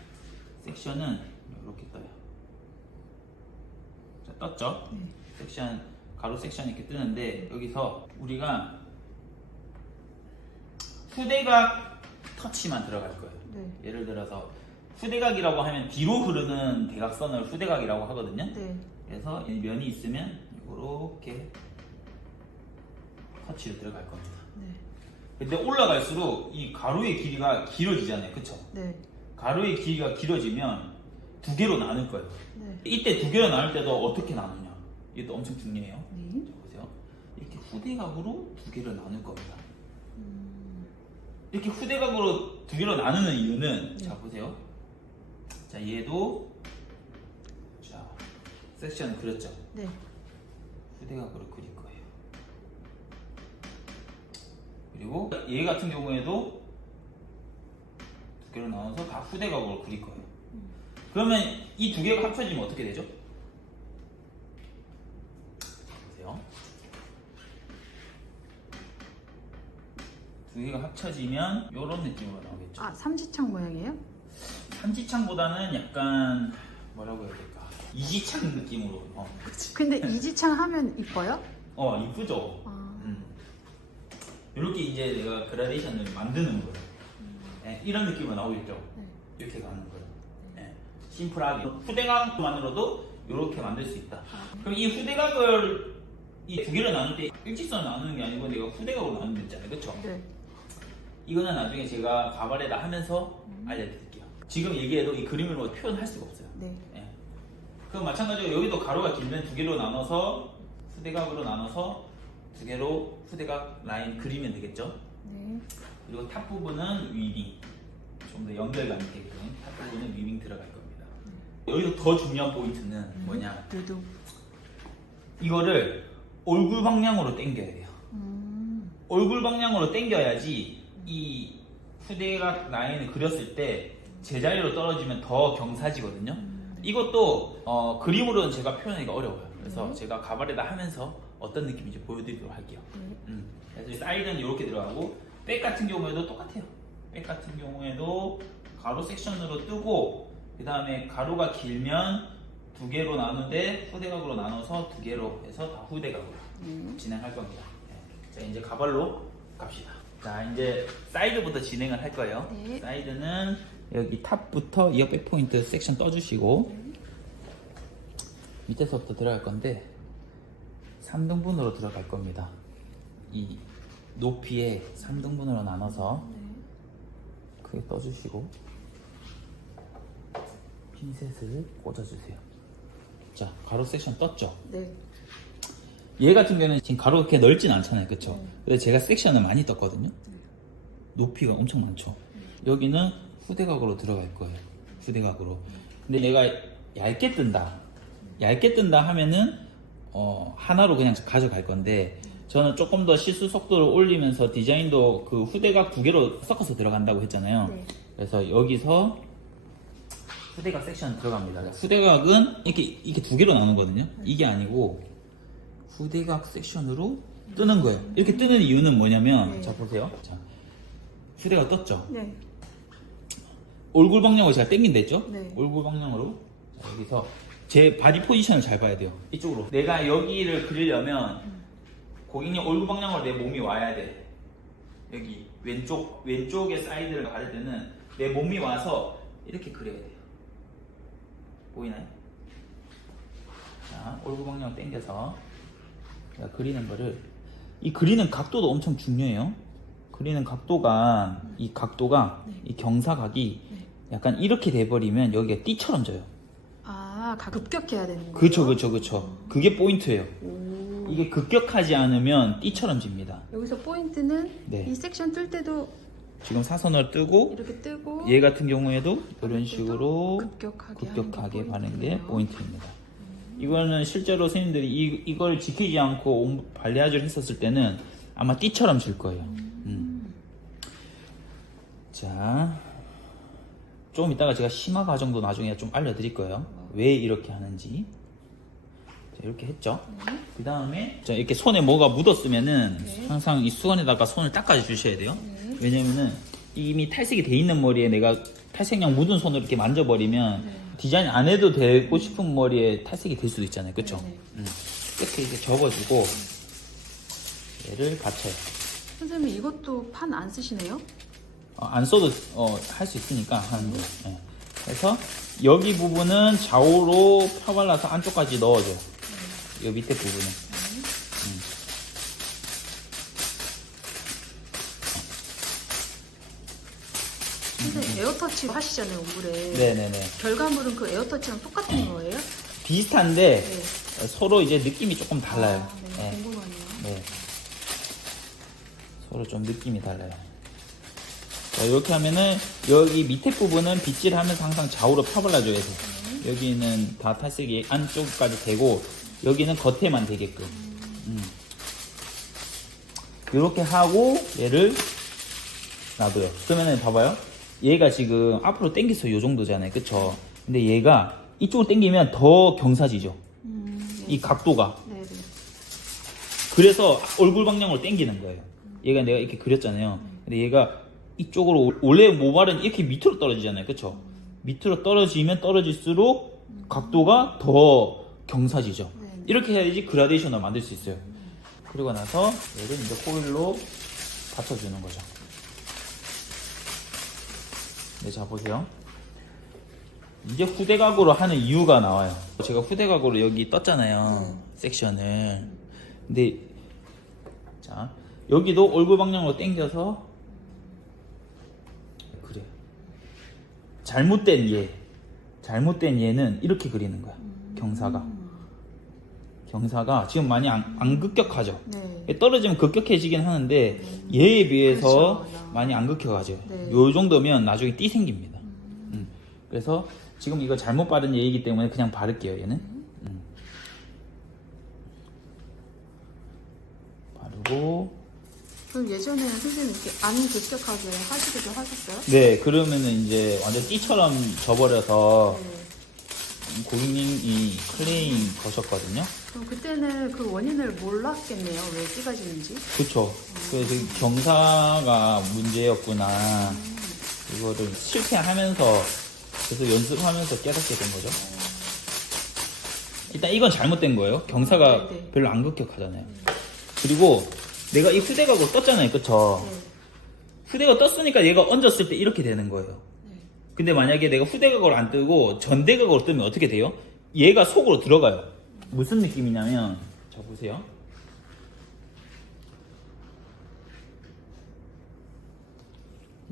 섹션은 이렇게 떠요. 자, 떴죠? 네. 섹션 가로 섹션 이렇게 뜨는데 여기서 우리가 후대각 터치만 들어갈 거예요. 네. 예를 들어서 후대각이라고 하면 뒤로 흐르는 대각선을 후대각이라고 하거든요. 네. 그래서 이 면이 있으면 이렇게 터치로 들어갈 겁니다. 네. 근데 올라갈수록 이 가로의 길이가 길어지잖아요. 그쵸? 네. 가로의 길이가 길어지면 두 개로 나눌 거예요. 네. 이때 두 개로 나눌 때도 어떻게 나누냐? 이것도 엄청 중요해요. 네. 자, 보세요. 이렇게 후대각으로 두 개를 나눌 겁니다. 이렇게 후대각으로 두 개로 나누는 이유는 네. 자, 보세요. 자, 얘도 자, 섹션을 그렸죠. 네. 후대각으로 그릴 거예요. 그리고 얘 같은 경우에도 두 개로 나눠서 다 후대각으로 그릴 거예요. 그러면 이 두 개가 합쳐지면 어떻게 되죠? 보세요. 두 개가 합쳐지면 이런 느낌으로 나오겠죠. 아, 삼지창 모양이에요? 삼지창보다는 약간 뭐라고 해야 될까? 이지창 느낌으로. 그치. 근데 이지창 하면 이뻐요? 이쁘죠. 아. 이렇게 이제 내가 그라데이션을 만드는 거예요. 예, 이런 느낌으로 나오겠죠. 네. 이렇게 가는 거예요. 예, 심플하게. 후대각만으로도 이렇게 만들 수 있다. 그럼 이 후대각을 이 두 개를 나눌 때 일직선을 나누는 게 아니고 내가 후대각으로 나누면 되잖아요. 그쵸? 네. 이거는 나중에 제가 가발에다 하면서 알려드릴게요. 지금 얘기해도 이 그림으로 표현할 수가 없어요. 네. 예. 그럼 마찬가지로 여기도 가로가 길면 두 개로 나눠서 후대각으로 나눠서 두 개로 후대각 라인 그리면 되겠죠. 네. 그리고 탑 부분은 위빙, 좀 더 연결감 있게끔 탑 부분은 위빙 들어갈 겁니다. 여기서 더 중요한 포인트는 뭐냐? 두두. 이거를 얼굴 방향으로 당겨야 돼요. 얼굴 방향으로 당겨야지 이 후대각 라인을 그렸을 때 제자리로 떨어지면 더 경사지거든요. 이것도 그림으로는 제가 표현하기가 어려워요. 그래서 제가 가발에다 하면서 어떤 느낌인지 보여드리도록 할게요. 그래서 사이드는 이렇게 들어가고 백 같은 경우에도 똑같아요. 백 같은 경우에도 가로 섹션으로 뜨고 그 다음에 가로가 길면 두 개로 나누되 후대각으로 나눠서 두 개로 해서 다 후대각으로 진행할 겁니다. 자, 이제 가발로 갑시다. 자, 이제 사이드부터 진행을 할 거예요. 네. 사이드는 여기 탑부터 이어 백포인트 섹션 떠주시고 밑에서부터 들어갈 건데 3등분으로 들어갈 겁니다. 이 높이에 3등분으로 나눠서 크게 떠주시고 핀셋을 꽂아주세요. 자, 가로 섹션 떴죠? 네. 얘 같은 경우는 지금 가로 그렇게 넓진 않잖아요, 그쵸? 근데 제가 섹션을 많이 떴거든요. 높이가 엄청 많죠. 여기는 후대각으로 들어갈 거예요. 후대각으로. 근데 얘가 얇게 뜬다. 얇게 뜬다 하면은 하나로 그냥 가져갈 건데 저는 조금 더 시수 속도를 올리면서 디자인도 그 후대각 두 개로 섞어서 들어간다고 했잖아요. 네. 그래서 여기서 후대각 섹션 들어갑니다. 후대각은 이렇게 두 개로 나누거든요. 이게 아니고 후대각 섹션으로 뜨는 거예요. 이렇게 뜨는 이유는 뭐냐면 네. 자 보세요. 자, 후대각 떴죠? 네. 얼굴 방향으로 제가 당긴다 했죠? 네. 얼굴 방향으로 자, 여기서 제 바디 포지션을 잘 봐야 돼요. 이쪽으로 내가 여기를 그리려면 고객님 얼굴 방향으로 내 몸이 와야 돼. 여기 왼쪽의 사이드를 가릴 때는 내 몸이 와서 이렇게 그려야 돼요. 보이나요? 자, 얼굴 방향으로 당겨서 제가 그리는 거를 이 그리는 각도도 엄청 중요해요. 그리는 각도가 이 경사각이 약간 이렇게 돼버리면 여기가 띠처럼 져요. 아, 급격해야 되는 거예요? 그쵸. 그게 포인트예요. 오. 이게 급격하지 않으면 띠처럼 집니다. 여기서 포인트는 네. 이 섹션 뜰 때도 지금 사선을 뜨고 이렇게 뜨고 얘 같은 경우에도 이런 식으로 급격하게 바는 게 포인트네요. 포인트입니다. 이거는 실제로 선생님들이 이걸 지키지 않고 발레아주를 했었을 때는 아마 띠처럼 질 거예요. 자, 좀 이따가 제가 심화 과정도 나중에 좀 알려드릴 거예요. 왜 이렇게 하는지. 자, 이렇게 했죠. 그 다음에 이렇게 손에 뭐가 묻었으면은 네. 항상 이 수건에다가 손을 닦아 주셔야 돼요. 왜냐면은 이미 탈색이 돼 있는 머리에 내가 탈색약 묻은 손으로 이렇게 만져버리면 디자인 안 해도 되고 싶은 머리에 탈색이 될 수도 있잖아요. 그쵸? 네. 이렇게 이제 접어주고 얘를 받쳐요. 선생님 이것도 판 안 쓰시네요? 안 써도 할 수 있으니까 하는데. 네. 그래서 여기 부분은 좌우로 펴발라서 안쪽까지 넣어줘요. 이 밑에 부분은. 선생님 에어터치 하시잖아요, ombre. 네네네. 결과물은 그 에어터치랑 똑같은 거예요? 비슷한데 네. 서로 이제 느낌이 조금 달라요. 아, 네. 네. 궁금하네요. 네. 서로 좀 느낌이 달라요. 자, 이렇게 하면은 여기 밑에 부분은 빗질하면서 항상 좌우로 펴발라줘야 돼요. 여기는 다 탈색이 안쪽까지 되고 여기는 겉에만 되게끔. 이렇게 하고 얘를 놔둬요. 그러면은 봐봐요. 얘가 지금 앞으로 당겨서 이 정도잖아요. 그쵸? 근데 얘가 이쪽으로 당기면 더 경사지죠. 네. 이 각도가. 네네. 그래서 얼굴 방향으로 당기는 거예요. 얘가 내가 이렇게 그렸잖아요. 근데 얘가 이쪽으로 원래 모발은 이렇게 밑으로 떨어지잖아요. 그쵸? 밑으로 떨어지면 떨어질수록 각도가 더 경사지죠. 네. 이렇게 해야지 그라데이션을 만들 수 있어요. 그리고 나서 얘를 이제 호일로 받쳐주는 거죠. 네, 자 보세요. 이제 후대각으로 하는 이유가 나와요. 제가 후대각으로 여기 떴잖아요. 섹션을. 근데 자 여기도 얼굴 방향으로 당겨서 그래. 잘못된 얘는 이렇게 그리는 거야. 경사가 지금 많이 안 급격하죠. 네. 떨어지면 급격해지긴 하는데 얘에 비해서 그렇죠. 많이 안 급격하죠. 네. 요 정도면 나중에 띠 생깁니다. 그래서 지금 이거 잘못 바른 얘이기 때문에 그냥 바를게요. 얘는 바르고 그럼 예전에 선생님 이렇게 안 질색하게 하시기도 하셨어요? 네, 그러면은 이제 완전 띠처럼 져버려서 네. 고객님이 클레임 거셨거든요. 그럼 그때는 그 원인을 몰랐겠네요. 왜 띠가 지는지. 그쵸. 그래서 경사가 문제였구나. 이거를 실패하면서 계속 연습하면서 깨닫게 된 거죠. 일단 이건 잘못된 거예요. 경사가 네, 네. 별로 안 급격하잖아요. 그리고 내가 이 후대각으로 떴잖아요. 그쵸? 네. 후대각 떴으니까 얘가 얹었을 때 이렇게 되는 거예요. 네. 근데 만약에 내가 후대각으로 안 뜨고 전대각으로 뜨면 어떻게 돼요? 얘가 속으로 들어가요. 무슨 느낌이냐면, 자 보세요.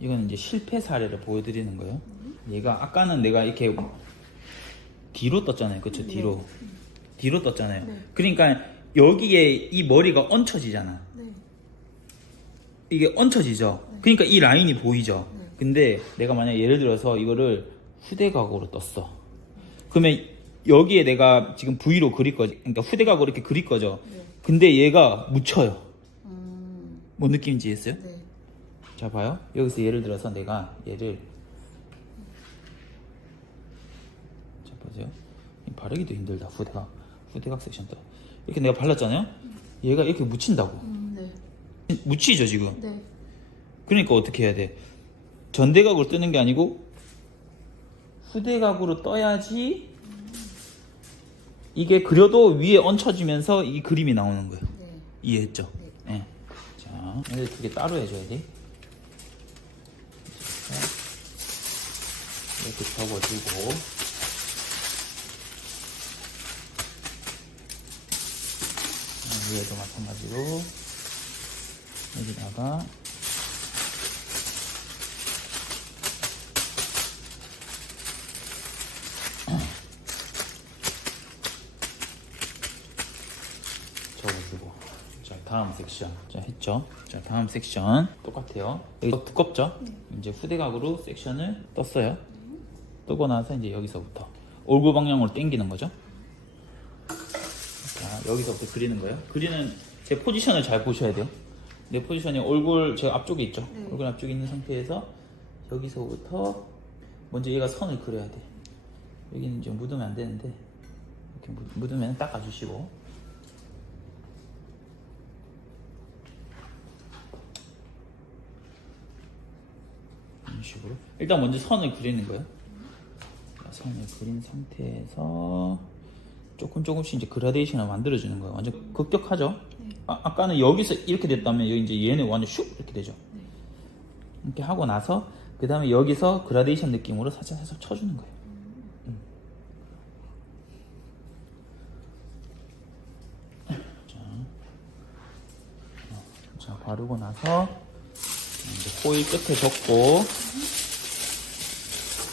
이건 이제 실패 사례를 보여드리는 거예요. 얘가 아까는 내가 이렇게 뒤로 떴잖아요. 그쵸? 뒤로. 뒤로 떴잖아요. 네. 그러니까 여기에 이 머리가 얹혀지잖아. 네. 이게 얹혀지죠. 그러니까 이 라인이 보이죠. 네. 근데 내가 만약 예를 들어서 이거를 후대각으로 떴어. 그러면 여기에 내가 지금 V로 그릴 거지. 그러니까 후대각으로 이렇게 그릴 거죠. 네. 근데 얘가 묻혀요. 음. 뭔 느낌인지 이해했어요? 네. 자 봐요. 여기서 예를 들어서 내가 얘를 자 보세요. 바르기도 힘들다. 후대각 섹션 떠. 이렇게 내가 발랐잖아요. 얘가 이렇게 묻힌다고. 네. 묻히죠 지금. 네. 그러니까 어떻게 해야 돼? 전대각으로 뜨는 게 아니고 후대각으로 떠야지 이게 그려도 위에 얹혀지면서 이 그림이 나오는 거예요. 네. 이해했죠? 네. 자, 얘들 두 개 따로 해줘야 돼. 이렇게 접어주고 위에도 마찬가지로 여기다가 접어주고. 자 다음 섹션 자 했죠. 자 다음 섹션 똑같아요. 여기 더 두껍죠. 이제 후대각으로 섹션을 떴어요. 뜨고 나서 이제 여기서부터 얼굴 방향으로 당기는 거죠. 자 여기서부터 그리는 거예요. 그리는 제 포지션을 잘 보셔야 돼요. 내 포지션이 얼굴 제 앞쪽에 있죠. 네. 얼굴 앞쪽에 있는 상태에서 여기서부터 먼저 얘가 선을 그려야 돼. 여기는 좀 묻으면 안 되는데 이렇게 묻으면 닦아주시고. 이런 식으로 일단 먼저 선을 그리는 거예요. 자, 선을 그린 상태에서 조금씩 이제 그라데이션을 만들어주는 거예요. 완전 급격하죠? 아까는 여기서 이렇게 됐다면 여기 이제 얘는 완전 슉 이렇게 되죠. 이렇게 하고 나서 그 다음에 여기서 그라데이션 느낌으로 살짝 쳐주는 거예요. 자, 바르고 나서 이제 코일 끝에 접고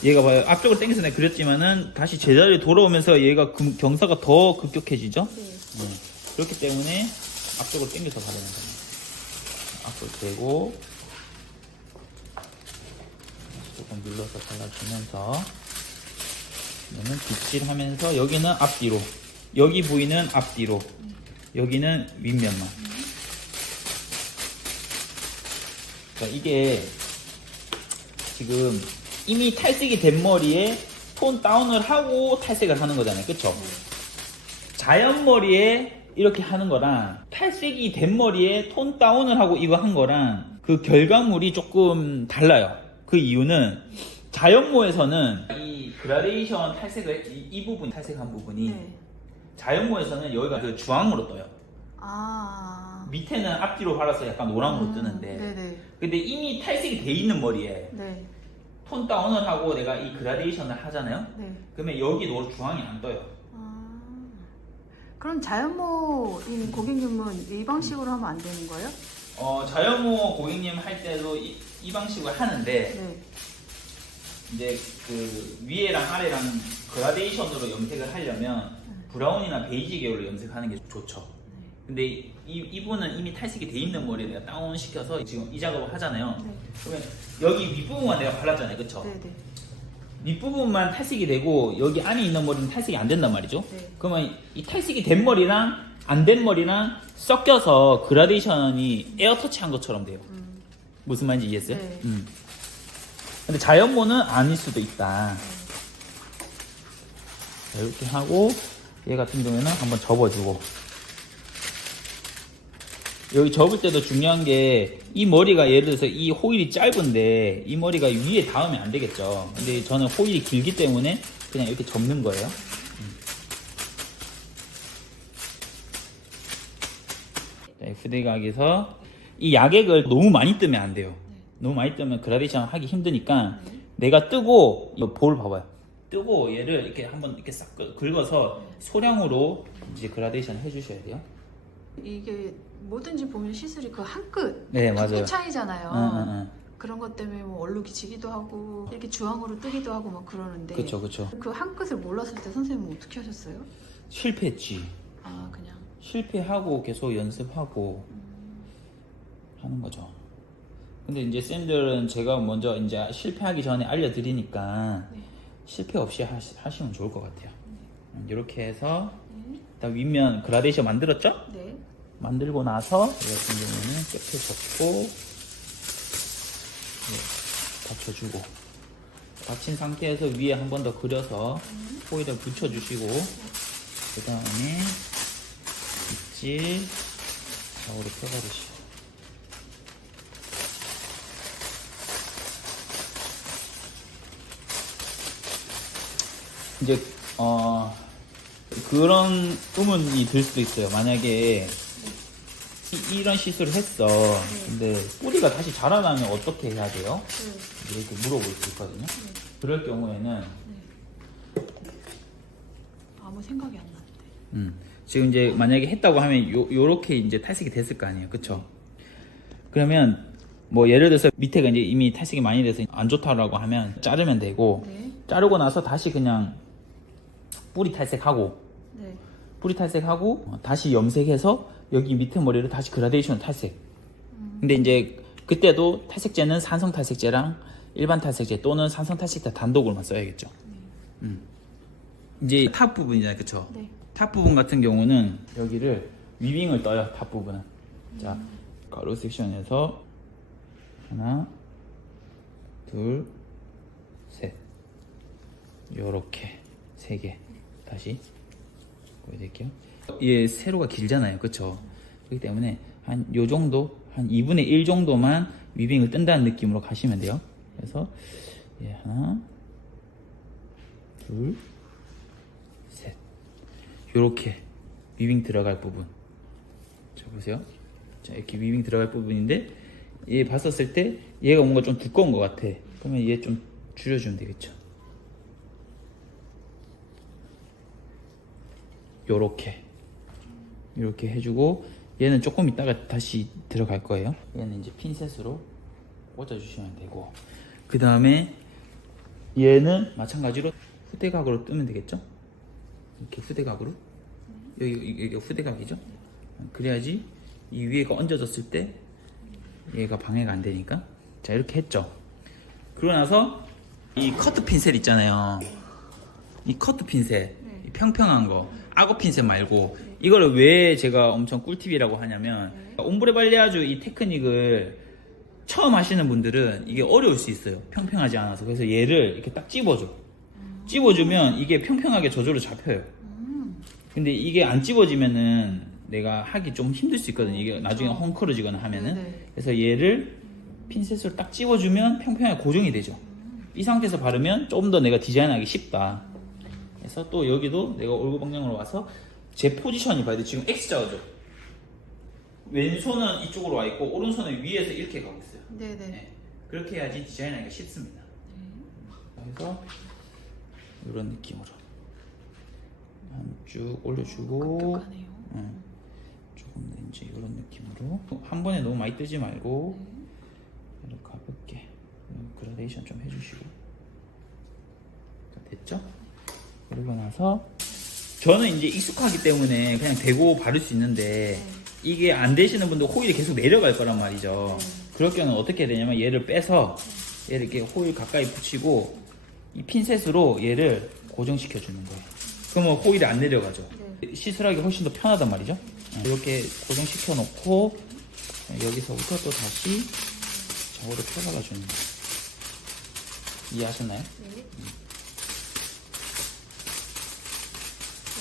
얘가 봐요. 앞쪽으로 당겨서 내가 그렸지만은 다시 제자리에 돌아오면서 얘가 경사가 더 급격해지죠. 그렇기 때문에 앞쪽으로 당겨서 바르는 거예요. 앞으로 대고 조금 눌러서 발라주면서 얘는 빗질하면서 여기는 앞뒤로, 여기 부위는 앞뒤로, 여기는 윗면만. 그러니까 이게 지금 이미 탈색이 된 머리에 톤 다운을 하고 탈색을 하는 거잖아요. 그쵸? 자연 머리에 이렇게 하는 거랑 탈색이 된 머리에 톤 다운을 하고 이거 한 거랑 그 결과물이 조금 달라요. 그 이유는 자연모에서는 이 그라데이션 탈색을 이 부분 탈색한 부분이 네. 자연모에서는 여기가 그 주황으로 떠요. 아. 밑에는 앞뒤로 발라서 약간 노랑으로 뜨는데 네네. 근데 이미 탈색이 돼 있는 머리에 네. 톤 다운을 하고 내가 이 그라데이션을 하잖아요. 네. 그러면 여기 주황이 안 떠요. 아. 그럼 자연모인 고객님은 이 방식으로 하면 안 되는 거예요? 자연모 고객님 할 때도 이 방식으로 하는데 네. 이제 그 위에랑 아래랑 그라데이션으로 염색을 하려면 브라운이나 베이지 계열로 염색하는 게 좋죠. 근데 이분은 이미 탈색이 돼 있는 머리에 내가 다운 시켜서 지금 이 작업을 하잖아요. 네. 그러면 여기 윗부분만 내가 발랐잖아요. 그쵸? 네네. 윗부분만 탈색이 되고 여기 안에 있는 머리는 탈색이 안 된단 말이죠. 네. 그러면 이 탈색이 된 머리랑 안 된 머리랑 섞여서 그라데이션이 에어터치한 것처럼 돼요. 무슨 말인지 이해했어요? 네. 근데 자연모는 아닐 수도 있다. 자, 이렇게 하고 얘 같은 경우에는 한번 접어주고, 여기 접을 때도 중요한 게 이 머리가 예를 들어서 이 호일이 짧은데 이 머리가 위에 닿으면 안 되겠죠. 근데 저는 호일이 길기 때문에 그냥 이렇게 접는 거예요. 자, 후대각에서 이 야객을 너무 많이 뜨면 안 돼요. 너무 많이 뜨면 그라데이션 하기 힘드니까 내가 뜨고 이거 볼 봐봐요. 뜨고 얘를 이렇게 한번 이렇게 싹 긁어서 소량으로 이제 그라데이션 해주셔야 돼요. 이게 뭐든지 보면 시술이 그 한 끗, 네, 두 맞아요. 끗 차이잖아요. 응. 그런 것 때문에 뭐 얼룩이 지기도 하고 이렇게 주황으로 뜨기도 하고 막 그러는데 그쵸. 그 한 끗을 몰랐을 때 선생님은 어떻게 하셨어요? 실패했지. 아 그냥 실패하고 계속 연습하고 하는 거죠. 근데 이제 쌤들은 제가 먼저 이제 실패하기 전에 알려드리니까 네. 실패 없이 하시면 좋을 것 같아요. 이렇게 해서 일단 윗면 그라데이션 만들었죠? 네. 만들고 나서 이 같은 경우는 끝에 접고 받쳐주고, 받친 상태에서 위에 한 번 더 그려서 호일을 붙여주시고, 그 다음에 빗질 좌우로 펴가듯이. 이제 그런 의문이 들 수도 있어요. 만약에 이런 시술을 했어. 근데 뿌리가 다시 자라나면 어떻게 해야 돼요? 이렇게 물어볼 수 있거든요. 그럴 경우에는 아무 생각이 안 나는데. 지금 이제 만약에 했다고 하면 요렇게 이제 탈색이 됐을 거 아니에요. 그쵸? 그러면 뭐 예를 들어서 밑에가 이제 이미 탈색이 많이 돼서 안 좋다라고 하면 자르면 되고, 네. 자르고 나서 다시 그냥 뿌리 탈색하고, 네. 뿌리 탈색하고 다시 염색해서 여기 밑에 머리를 다시 그라데이션 탈색. 근데 이제 그때도 탈색제는 산성 탈색제랑 일반 탈색제 또는 산성 탈색제 단독으로만 써야겠죠. 이제 탑 부분이잖아요. 그쵸? 네. 탑 부분 같은 경우는 여기를 위빙을 떠요. 탑 부분은. 자, 가로 섹션에서 하나, 둘, 셋, 요렇게 3개 다시 보여드릴게요. 얘 세로가 길잖아요. 그쵸? 그렇기 때문에 한 요 정도, 한 2분의 1 정도만 위빙을 뜬다는 느낌으로 가시면 돼요. 그래서 얘 하나, 둘, 셋, 요렇게 위빙 들어갈 부분. 자, 보세요. 자, 이렇게 위빙 들어갈 부분인데, 얘 봤었을 때 얘가 뭔가 좀 두꺼운 것 같아. 그러면 얘 좀 줄여주면 되겠죠. 요렇게 이렇게 해주고, 얘는 조금 있다가 다시 들어갈 거예요. 얘는 이제 핀셋으로 꽂아주시면 되고, 그 다음에 얘는 마찬가지로 후대각으로 뜨면 되겠죠. 이렇게 후대각으로, 여기 후대각이죠. 그래야지 이 위에가 얹어졌을 때 얘가 방해가 안 되니까. 자, 이렇게 했죠. 그러고 나서 이 커트 핀셋 있잖아요. 이 커트 핀셋, 이 평평한 거, 악어 핀셋 말고, 이거를 왜 제가 엄청 꿀팁이라고 하냐면, 옴브레 발리아주 이 테크닉을 처음 하시는 분들은 이게 어려울 수 있어요. 평평하지 않아서. 그래서 얘를 이렇게 딱 찝어줘. 찝어주면 이게 평평하게 저절로 잡혀요. 근데 이게 안 찝어지면은 내가 하기 좀 힘들 수 있거든요. 이게 나중에 헝클어지거나 하면은. 네네. 그래서 얘를 핀셋으로 딱 찝어주면 평평하게 고정이 되죠. 이 상태에서 바르면 좀 더 내가 디자인하기 쉽다. 그래서 또 여기도 내가 얼굴 방향으로 와서 제 포지션이 봐야 돼. 지금 X자죠. 왼손은 이쪽으로 와 있고 오른손은 위에서 이렇게 가고 있어요. 네네. 네. 그렇게 해야지 디자인하기가 쉽습니다. 그래서 이런 느낌으로 쭉 올려주고, 완벽하네요. 조금 더 이제 이런 느낌으로 한 번에 너무 많이 뜨지 말고 이렇게 가볍게 그라데이션 좀 해주시고. 됐죠? 그러고 나서 저는 이제 익숙하기 때문에 그냥 대고 바를 수 있는데, 이게 안 되시는 분들 호일이 계속 내려갈 거란 말이죠. 그럴 경우는 어떻게 해야 되냐면 얘를 빼서 얘를 이렇게 호일 가까이 붙이고 이 핀셋으로 얘를 고정시켜 주는 거예요. 그러면 호일이 안 내려가죠. 시술하기 훨씬 더 편하단 말이죠. 이렇게 고정시켜 놓고 여기서부터 또 다시 좌우로 펴박아 주는 거예요. 이해하셨나요? 네.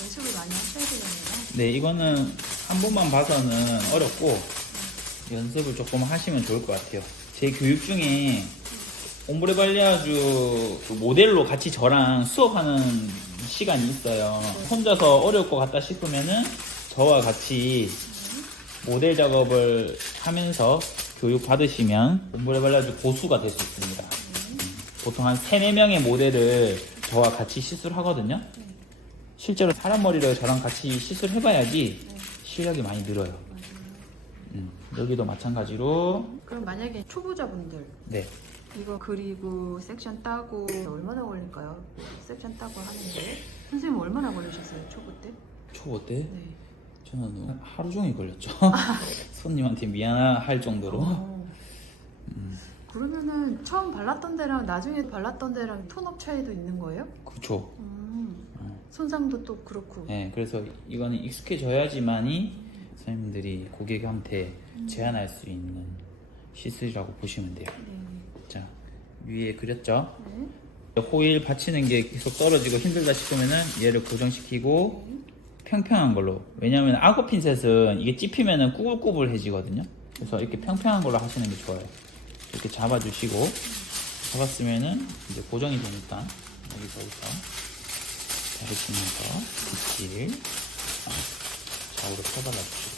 연습을 많이 하셔야 되겠네요. 네, 이거는 한 번만 봐서는 어렵고 연습을 조금 하시면 좋을 것 같아요. 제 교육 중에 옴브레 발리아주 그 모델로 같이 저랑 수업하는 시간이 있어요. 혼자서 어려울 것 같다 싶으면은 저와 같이 모델 작업을 하면서 교육 받으시면 옴브레 발리아주 고수가 될 수 있습니다. 보통 한 3, 4명의 모델을 저와 같이 시술하거든요. 실제로 사람 머리를 저랑 같이 시술해봐야지 실력이 많이 늘어요. 여기도 마찬가지로. 그럼 만약에 초보자분들 네. 이거 그리고 섹션 따고 얼마나 걸릴까요? 섹션 따고 하는데 선생님 얼마나 걸리셨어요 초보 때? 초보 때 네. 저는 하루 종일 걸렸죠. 손님한테 미안할 정도로. 그러면은 처음 발랐던 데랑 나중에 발랐던 데랑 톤업 차이도 있는 거예요? 그쵸. 손상도 또 그렇고. 네, 그래서 이거는 익숙해져야지만이 선생님들이 고객한테 제안할 수 있는 시술이라고 보시면 돼요. 자, 위에 그렸죠? 네. 호일 받치는 게 계속 떨어지고 힘들다 싶으면은 얘를 고정시키고 평평한 걸로. 왜냐면 악어 핀셋은 이게 찝히면은 꾸불꾸불해지거든요. 그래서 이렇게 평평한 걸로 하시는 게 좋아요. 이렇게 잡아주시고 잡았으면은 이제 고정이 되니까 여기서부터 잡으시면서 빗질 좌우로 펴발라주시고.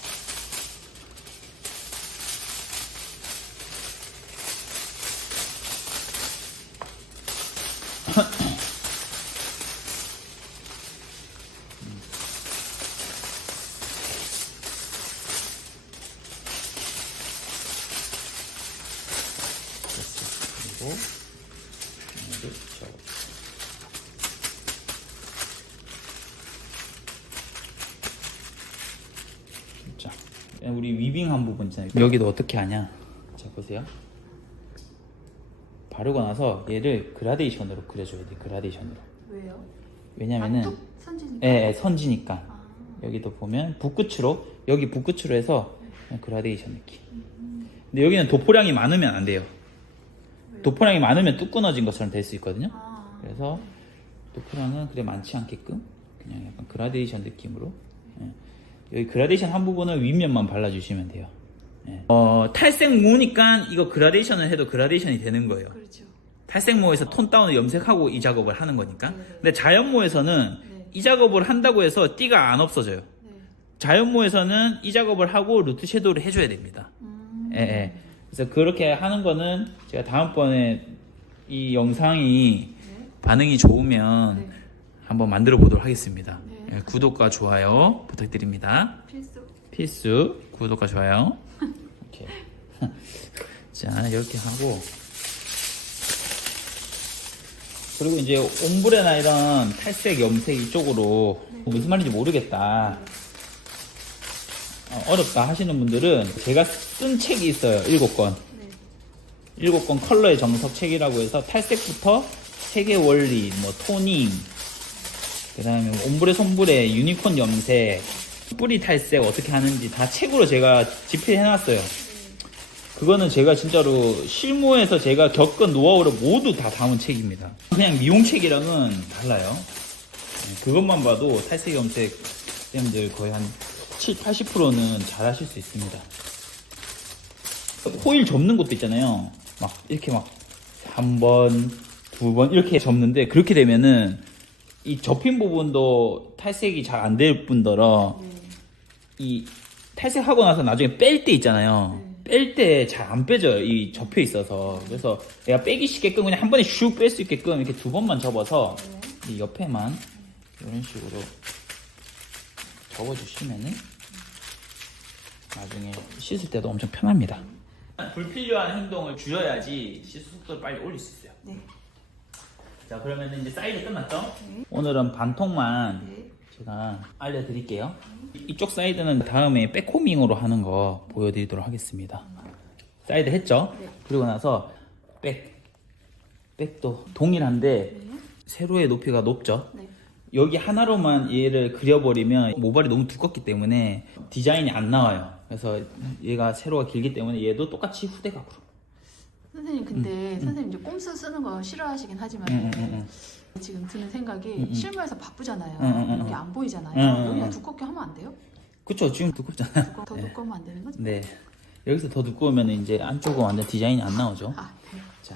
그리고 얘를 접어. 자, 우리 위빙한 부분 있잖아요. 여기도 어떻게 하냐? 자, 보세요. 바르고 나서 얘를 그라데이션으로 그려줘야 돼. 그라데이션으로. 왜요? 왜냐면은 뚝 선지니까. 예, 선지니까. 여기도 보면 붓끝으로, 여기 붓끝으로 해서 그냥 그라데이션 느낌. 근데 여기는 도포량이 많으면 안 돼요. 도포량이 많으면 뚝 끊어진 것처럼 될 수 있거든요. 그래서 도포량은 그래 많지 않게끔 그냥 약간 그라데이션 느낌으로. 예. 여기 그라데이션 한 부분은 윗면만 발라주시면 돼요. 예. 탈색무니까 이거 그라데이션을 해도 그라데이션이 되는 거예요. 그렇죠. 탈색모에서 톤 다운을 염색하고 이 작업을 하는 거니까. 근데 자연모에서는 네. 이 작업을 한다고 해서 띠가 안 없어져요. 네. 자연모에서는 이 작업을 하고 루트 섀도우를 해줘야 됩니다. 예, 예. 그래서 그렇게 하는 거는 제가 다음번에 이 영상이 반응이 좋으면 네. 한번 만들어 보도록 하겠습니다. 네. 예, 구독과 좋아요 부탁드립니다. 필수. 구독과 좋아요. 이렇게. 자, 이렇게 하고. 그리고 이제 옴브레나 이런 탈색, 염색 이쪽으로 무슨 말인지 모르겠다. 어렵다 하시는 분들은 제가 쓴 책이 있어요. 7권. 네. 7권 컬러의 정석 책이라고 해서 탈색부터 색의 원리, 뭐 토닝, 그 다음에 옴브레, 솜브레, 유니콘 염색, 뿌리 탈색 어떻게 하는지 다 책으로 제가 집필해놨어요. 그거는 제가 진짜로 실무에서 제가 겪은 노하우를 모두 다 담은 책입니다. 그냥 미용책이랑은 달라요. 그것만 봐도 탈색 염색 쌤들 거의 한 70-80%는 잘 하실 수 있습니다. 호일 접는 것도 있잖아요. 막 이렇게 막 3번, 2번 이렇게 접는데 그렇게 되면은 이 접힌 부분도 탈색이 잘 안 될 뿐더러 이 탈색하고 나서 나중에 뺄 때 있잖아요. 뺄 때 잘 안 빼져요. 이 접혀 있어서. 그래서 내가 빼기 쉽게끔 그냥 한 번에 슉 뺄 수 있게끔 이렇게 2번만 접어서 이 옆에만 이런 식으로 접어주시면은 나중에 씻을 때도 엄청 편합니다. 불필요한 행동을 줄여야지 시술 속도를 빨리 올릴 수 있어요. 네. 자, 그러면 이제 사이드 끝났죠? 오늘은 반통만 네. 제가 알려드릴게요. 이쪽 사이드는 다음에 백코밍으로 하는 거 보여드리도록 하겠습니다. 사이드 했죠? 네. 그리고 나서 백도 동일한데 네. 세로의 높이가 높죠? 네. 여기 하나로만 얘를 그려버리면 모발이 너무 두껍기 때문에 디자인이 안 나와요. 그래서 얘가 세로가 길기 때문에 얘도 똑같이 후대각으로. 선생님 근데 선생님 이제 꼼수 쓰는 거 싫어하시긴 하지만 지금 드는 생각이 실무에서 바쁘잖아요. 여기 안 보이잖아요. 여기가 두껍게 하면 안 돼요? 그쵸, 지금 두껍잖아요. 더 두꺼우면 안 되는 거죠? 네. 여기서 더 두꺼우면 이제 안쪽은 완전 디자인이 안 나오죠. 아, 네. 자,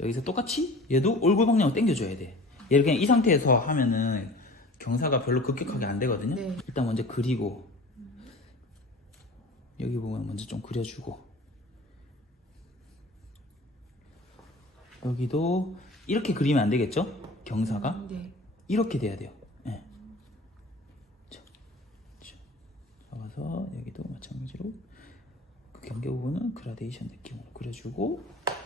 여기서 똑같이 얘도 얼굴 방향을 당겨줘야 돼. 얘를 그냥 이 상태에서 하면은 경사가 별로 급격하게 안 되거든요. 네. 일단 먼저 그리고 여기 보면 먼저 좀 그려주고 여기도 이렇게 그리면 안 되겠죠? 경사가 네. 이렇게 돼야 돼요. 네. 자, 잡아서 여기도 마찬가지로 그 경계 부분은 그라데이션 느낌으로 그려주고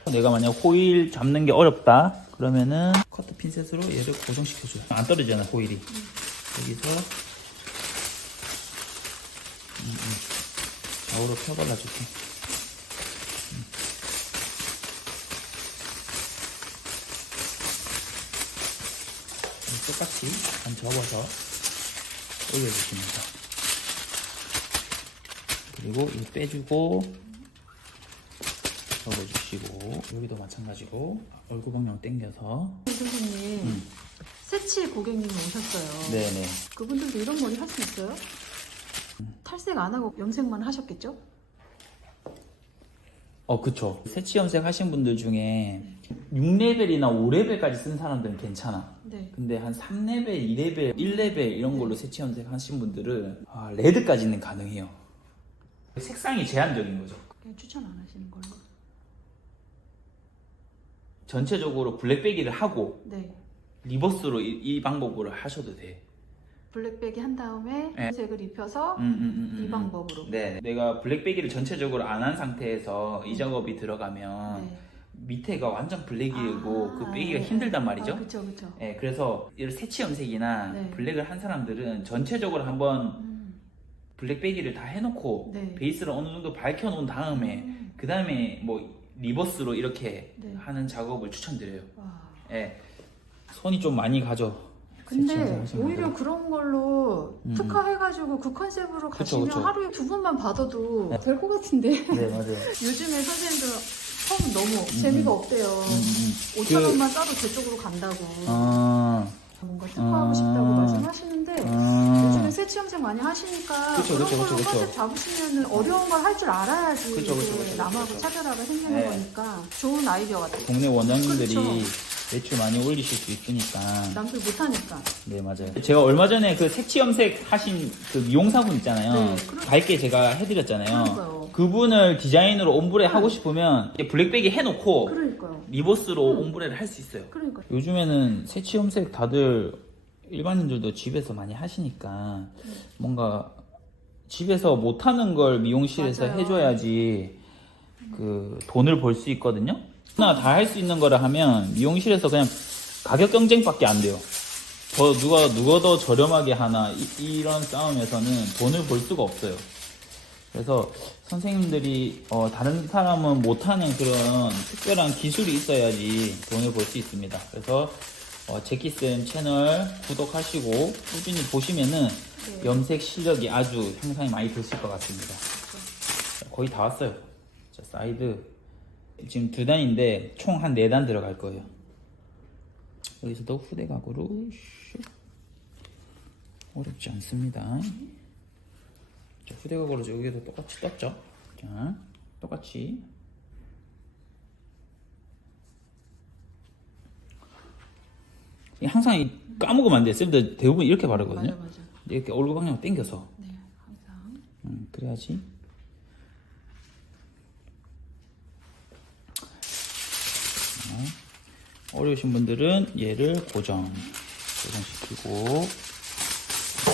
내가 만약 호일 잡는 게 어렵다 그러면은 커트 핀셋으로 얘를 고정시켜줘요. 안 떨어지잖아 호일이. 여기서 좌우로 펴발라줄게. 똑같이 한 접어서 올려주십니다. 그리고 이 빼주고 접어주시고 여기도 마찬가지로 얼굴 방향 당겨서. 선생님 새치 고객님이 오셨어요. 네네. 그분들도 이런 머리 할 수 있어요? 탈색 안 하고 염색만 하셨겠죠? 그쵸. 새치 염색 하신 분들 중에 6레벨이나 5레벨까지 쓴 사람들은 괜찮아. 네. 근데 한 3레벨, 2레벨, 1레벨 이런 걸로 새치 염색 하신 분들은 레드까지는 가능해요. 색상이 제한적인 거죠. 그냥 추천 안 하시는 걸로. 전체적으로 블랙배기를 하고 네. 리버스로 이 방법으로 하셔도 돼. 블랙백이 한 다음에 네. 색을 입혀서 이 방법으로. 네. 내가 블랙배기를 전체적으로 안 한 상태에서 이 작업이 들어가면 네. 밑에가 완전 블랙이고 그 빼기가 네. 힘들단 말이죠. 그렇죠, 그렇죠. 네, 그래서 이런 새치 염색이나 네. 블랙을 한 사람들은 전체적으로 한번 블랙배기를 다 해놓고 네. 베이스를 어느 정도 밝혀놓은 다음에 그 다음에 뭐 리버스로 이렇게 네. 하는 작업을 추천드려요. 와. 네. 손이 좀 많이 가죠. 근데 새치 염색하시는 오히려 분들은. 그런 걸로 특화해가지고 그 컨셉으로 가시면 그쵸. 하루에 2번만 받아도 네. 될 것 같은데. 네, 맞아요. 요즘에 선생님들 처음 너무 재미가 없대요. 5,000원만 싸도 저쪽으로 간다고. 뭔가 특화하고 싶다고 말씀하시는데 요즘에 새치 염색 많이 하시니까 그쵸, 그런 그쵸, 걸로 그쵸, 컨셉 잡으시면 어려운 걸 할 줄 알아야지 그쵸, 이게 그쵸. 남하고 차별화가 생기는 네. 거니까 좋은 아이디어 같아요. 동네 원장님들이 그쵸. 매출 많이 올리실 수 있으니까. 남들 못하니까. 네, 맞아요. 제가 얼마 전에 그 색치 염색 하신 그 미용사분 있잖아요. 네, 밝게 제가 해드렸잖아요. 그러니까요. 그분을 디자인으로 옴브레 하고 싶으면 이렇게 블랙백이 해놓고 그러니까요. 리버스로 옴브레를 할 수 있어요. 그러니까요. 요즘에는 새치 염색 다들 일반인들도 집에서 많이 하시니까 뭔가 집에서 못하는 걸 미용실에서 맞아요. 해줘야지 그 돈을 벌 수 있거든요. 하나 다 할 수 있는 거를 하면 미용실에서 그냥 가격 경쟁밖에 안 돼요. 누가 더 저렴하게 하나 이런 싸움에서는 돈을 벌 수가 없어요. 그래서 선생님들이 다른 사람은 못하는 그런 특별한 기술이 있어야지 돈을 벌 수 있습니다. 그래서 제키쌤 채널 구독하시고 꾸준히 보시면은 네. 염색 실력이 아주 향상이 많이 되실 것 같습니다. 거의 다 왔어요. 자, 사이드 지금 2단인데 총 한 4단 들어갈 거예요. 여기서도 후대각으로 슉. 어렵지 않습니다. 자, 후대각으로 여기도 똑같이 떴죠. 자, 똑같이 항상 까먹으면 안 돼요. 쌤들 대부분 이렇게 바르거든요. 맞아. 이렇게 얼굴 방향을 당겨서. 네, 항상. 그래야지. 어려우신 분들은 얘를 고정시키고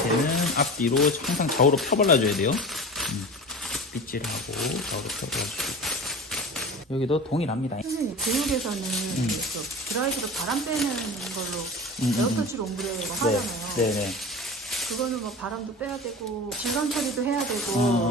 얘는 앞뒤로 항상 좌우로 펴발라줘야 돼요. 빗질하고 좌우로 펴발라주시고 여기도 동일합니다. 선생님, 교육에서는 그 드라이기로 바람 빼는 걸로 에어터치 롬브레 하잖아요. 네네. 그거는 뭐 바람도 빼야 되고 진강 처리도 해야 되고 어.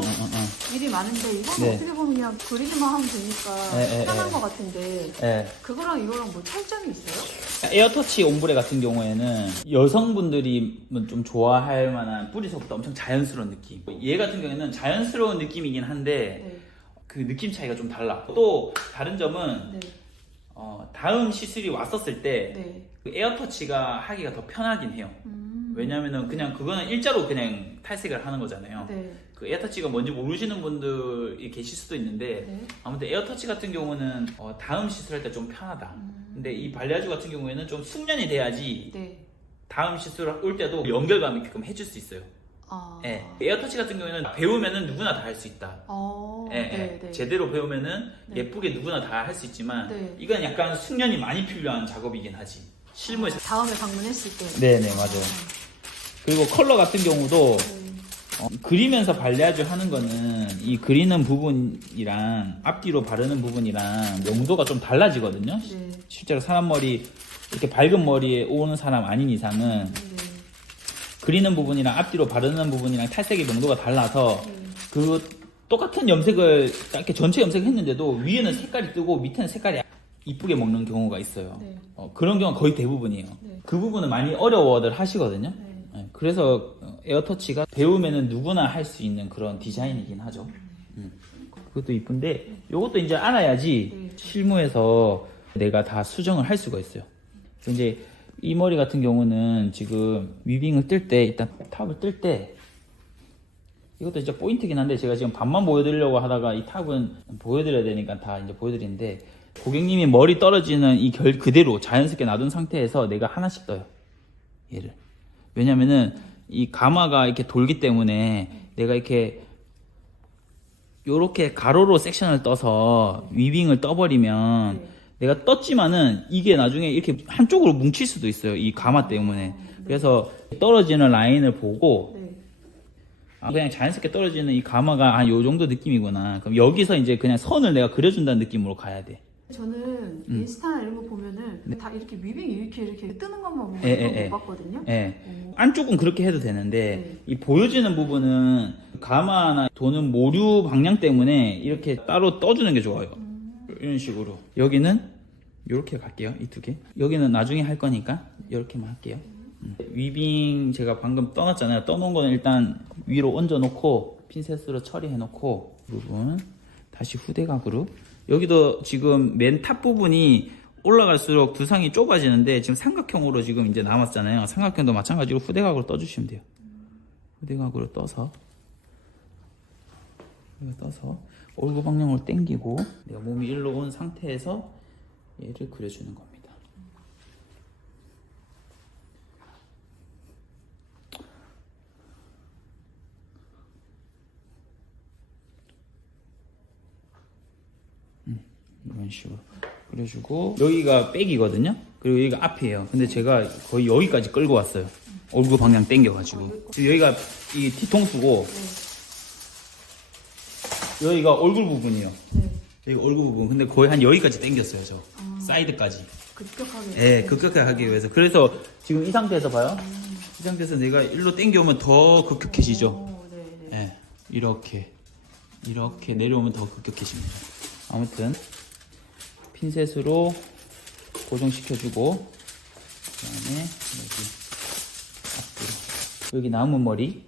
일이 많은데 이거는 네. 어떻게 보면 그냥 그리기만 하면 되니까 네, 편한 네. 것 같은데 예. 그거랑 이거랑 뭐 차이점이 있어요? 에어터치 옴브레 같은 경우에는 여성분들이 좀 좋아할 만한 뿌리서부터 엄청 자연스러운 느낌. 얘 같은 경우에는 자연스러운 느낌이긴 한데 네. 그 느낌 차이가 좀 달라. 또 다른 점은 네. 다음 시술이 왔었을 때 네. 그 에어터치가 하기가 더 편하긴 해요. 왜냐면은 그냥 그거는 일자로 그냥 탈색을 하는 거잖아요. 네. 그 에어터치가 뭔지 모르시는 분들이 계실 수도 있는데 네. 아무튼 에어터치 같은 경우는 다음 시술할 때 좀 편하다. 근데 이 발리아주 같은 경우에는 좀 숙련이 돼야지 네. 다음 시술 올 때도 연결감 있게끔 해줄 수 있어요. 아. 예. 에어터치 같은 경우에는 배우면은 누구나 다 할 수 있다. 예, 네. 예. 네. 제대로 배우면은 네. 예쁘게 누구나 다 할 수 있지만 네. 이건 약간 숙련이 많이 필요한 작업이긴 하지. 실무에서. 다음에 방문했을 때. 네네 맞아요. 그리고 컬러 같은 경우도 네. 그리면서 발레아주 하는 거는 이 그리는 부분이랑 앞뒤로 바르는 부분이랑 용도가 좀 달라지거든요. 네. 실제로 사람 머리 이렇게 밝은 머리에 오는 사람 아닌 이상은 네. 그리는 부분이랑 앞뒤로 바르는 부분이랑 탈색의 명도가 달라서 네. 그 똑같은 염색을 이렇게 전체 염색을 했는데도 위에는 색깔이 뜨고 밑에는 색깔이 이쁘게 먹는 경우가 있어요. 네. 그런 경우가 거의 대부분이에요. 네. 그 부분은 많이 어려워들 하시거든요. 네. 그래서 에어터치가 배우면은 누구나 할 수 있는 그런 디자인이긴 하죠. 그것도 이쁜데 이것도 이제 알아야지 네. 실무에서 내가 다 수정을 할 수가 있어요. 그래서 이제 이 머리 같은 경우는 지금 위빙을 뜰 때 일단 탑을 뜰 때 이것도 진짜 포인트긴 한데 제가 지금 반만 보여드리려고 하다가 이 탑은 보여드려야 되니까 다 이제 보여드리는데 고객님이 머리 떨어지는 이 결 그대로 자연스럽게 놔둔 상태에서 내가 하나씩 떠요. 얘를. 왜냐면은 이 가마가 이렇게 돌기 때문에 내가 이렇게 요렇게 가로로 섹션을 떠서 위빙을 떠버리면 네. 내가 떴지만은 이게 나중에 이렇게 한쪽으로 뭉칠 수도 있어요. 이 가마 때문에. 그래서 떨어지는 라인을 보고 네. 그냥 자연스럽게 떨어지는 이 가마가 요 정도 느낌이구나. 그럼 여기서 이제 그냥 선을 내가 그려준다는 느낌으로 가야 돼. 저는 인스타나 이런 거 보면은 다 이렇게 위빙 이렇게 뜨는 것만 보고 예. 못 봤거든요. 예. 안쪽은 그렇게 해도 되는데 네. 이 보여지는 부분은 가마나 도는 모류 방향 때문에 이렇게 따로 떠주는 게 좋아요. 이런 식으로. 여기는 이렇게 갈게요. 이 두 개. 여기는 나중에 할 거니까 이렇게만 할게요. 위빙 제가 방금 떠났잖아요. 떠놓은 거는 일단 위로 얹어 놓고 핀셋으로 처리해 놓고 이 부분 다시 후대각으로. 여기도 지금 맨 탑 부분이 올라갈수록 두상이 좁아지는데 지금 삼각형으로 지금 이제 남았잖아요. 삼각형도 마찬가지로 후대각으로 떠주시면 돼요. 후대각으로 떠서 얼굴 방향으로 당기고 내가 몸이 일로 온 상태에서 얘를 그려주는 겁니다. 이런 식으로 그려주고 여기가 백이거든요. 그리고 여기가 앞이에요. 근데 제가 거의 여기까지 끌고 왔어요. 얼굴 방향 당겨가지고 지금 여기가 이 뒤통수고 여기가 얼굴 부분이에요. 네. 여기 얼굴 부분. 근데 거의 한 여기까지 당겼어요, 저. 사이드까지. 급격하게. 네, 급격하게 하기 위해서. 그래서 지금 이 상태에서 봐요. 이 상태에서 내가 일로 당겨오면 더 급격해지죠. 오, 네. 네, 이렇게 내려오면 더 급격해집니다. 아무튼 핀셋으로 고정시켜주고 그다음에 여기 남은 머리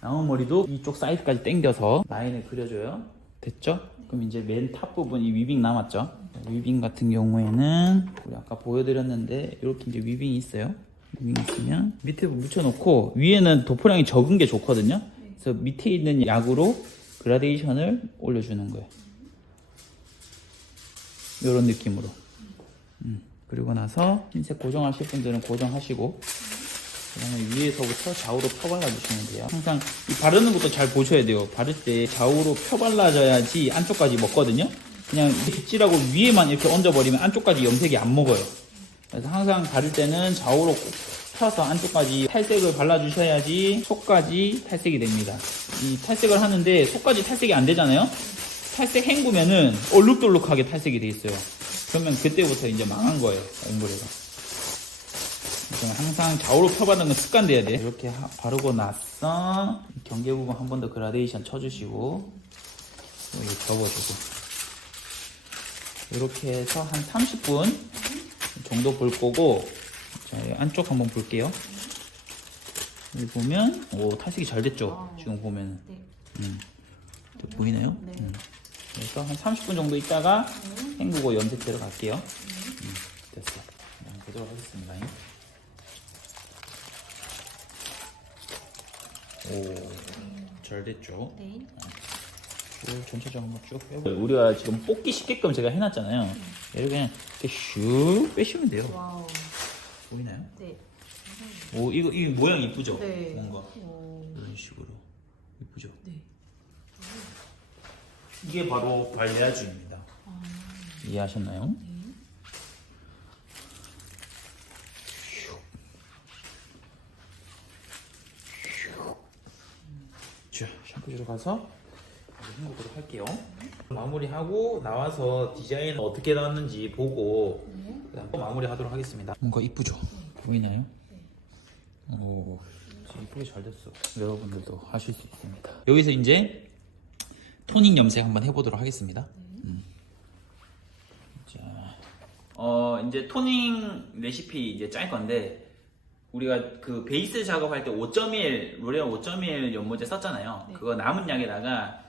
남은 머리도 이쪽 사이드까지 당겨서 라인을 그려줘요. 됐죠? 그럼 이제 맨 탑 부분 이 위빙 남았죠? 위빙 같은 경우에는 우리 아까 보여드렸는데 이렇게 이제 위빙이 있어요. 위빙 있으면 밑에 묻혀놓고 위에는 도포량이 적은 게 좋거든요. 그래서 밑에 있는 약으로 그라데이션을 올려주는 거예요. 이런 느낌으로. 그리고 나서 흰색 고정하실 분들은 고정하시고 그 다음에 위에서부터 좌우로 펴발라주시면 돼요. 항상 이 바르는 것도 잘 보셔야 돼요. 바를 때 좌우로 펴발라져야지 안쪽까지 먹거든요. 그냥 빗질하고 위에만 이렇게 얹어버리면 안쪽까지 염색이 안 먹어요. 그래서 항상 바를 때는 좌우로 꼭 펴서 안쪽까지 탈색을 발라주셔야지 속까지 탈색이 됩니다. 이 탈색을 하는데 속까지 탈색이 안 되잖아요. 탈색 헹구면은 얼룩덜룩하게 탈색이 돼 있어요. 그러면 그때부터 이제 망한 거예요, 옴브레가. 지금 항상 좌우로 펴바르는 건 습관돼야 돼. 이렇게 바르고 나서 경계 부분 한 번 더 그라데이션 쳐주시고 여기 접어주고 이렇게 해서 한 30분 정도 볼 거고 자, 안쪽 한번 볼게요. 여기 보면 오 탈색이 잘 됐죠? 지금 보면 네. 보이나요? 네. 그래서 한 30분 정도 있다가 헹구고 염색대로 갈게요. 됐어. 보도록 하겠습니다. 오, 잘 됐죠? 네. 쭉 전체적으로 한번 쭉 빼고 우리가 지금 뽑기 쉽게끔 제가 해놨잖아요. 얘를 그냥 이렇게 슉 빼시면 돼요. 와우. 보이나요? 네. 오, 이거 모양 이쁘죠? 네. 뭔가 오. 이런 식으로 이쁘죠? 네. 이게 바로 발레아주입니다. 이해하셨나요? 자, 샴푸주로 가서 헹구도록 할게요. 마무리하고 나와서 디자인 어떻게 나왔는지 보고 그다음 마무리하도록 하겠습니다. 뭔가 이쁘죠? 보이나요? 오, 진짜 이쁘게 잘 됐어. 여러분들도 하실 수 있습니다. 여기서 이제 토닝 염색 한번 해보도록 하겠습니다. 자, 이제 토닝 레시피 이제 짤 건데 우리가 그 베이스 작업할 때 5.1 로레알 5.1 연모제 썼잖아요. 네. 그거 남은 양에다가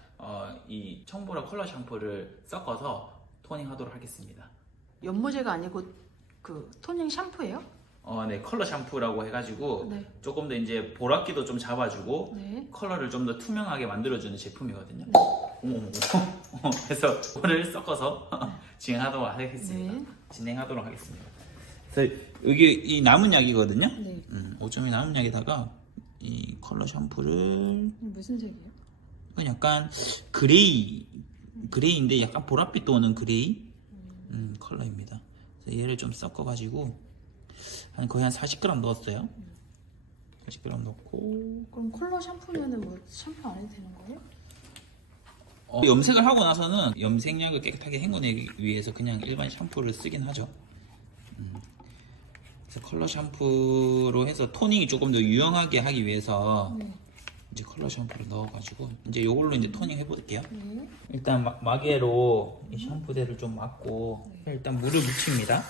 이 청보라 컬러 샴푸를 섞어서 토닝하도록 하겠습니다. 연모제가 아니고 그 토닝 샴푸예요? 네, 컬러 샴푸라고 해가지고 네. 조금 더 이제 보랏기도 좀 잡아주고 네. 컬러를 좀 더 투명하게 만들어주는 제품이거든요. 네. 어머. 그래서 그거를 섞어서 진행하도록 하겠습니다. 네. 진행하도록 하겠습니다. 그래서 여기 이 남은 약이거든요. 네. 5.2 남은 약에다가 이 컬러 샴푸를 무슨 색이에요? 이건 약간 그레이인데 약간 보랏빛 도는 그레이 컬러입니다. 그래서 얘를 좀 섞어가지고 거의 한 40g 넣었어요. 40g 넣고 그럼 컬러 샴푸면은 뭐 샴푸 안 해도 되는 거예요? 염색을 하고 나서는 염색약을 깨끗하게 헹궈내기 위해서 그냥 일반 샴푸를 쓰긴 하죠. 그래서 컬러 샴푸로 해서 토닝이 조금 더 유용하게 하기 위해서 네. 이제 컬러 샴푸를 넣어가지고 이제 이걸로 이제 토닝 해볼게요. 네. 일단 마개로 이 샴푸대를 좀 막고 일단 물을 묻힙니다.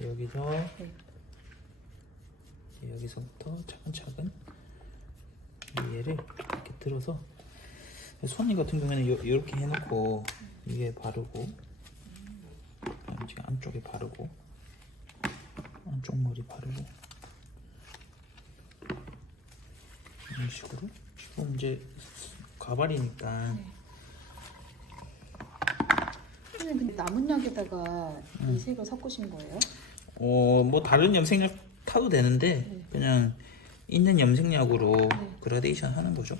여기서 여기서부터 차근차근 얘를 이렇게 들어서 손님 같은 경우에는 이렇게 해놓고 위에 바르고 지금 안쪽에 바르고 안쪽 머리 바르고 이런 식으로 지금 이제 가발이니까 선생님 근데 남은 약에다가 이 색을 섞으신 거예요? 뭐 다른 염색약 타도 되는데 그냥 있는 염색약으로 그라데이션 하는 거죠.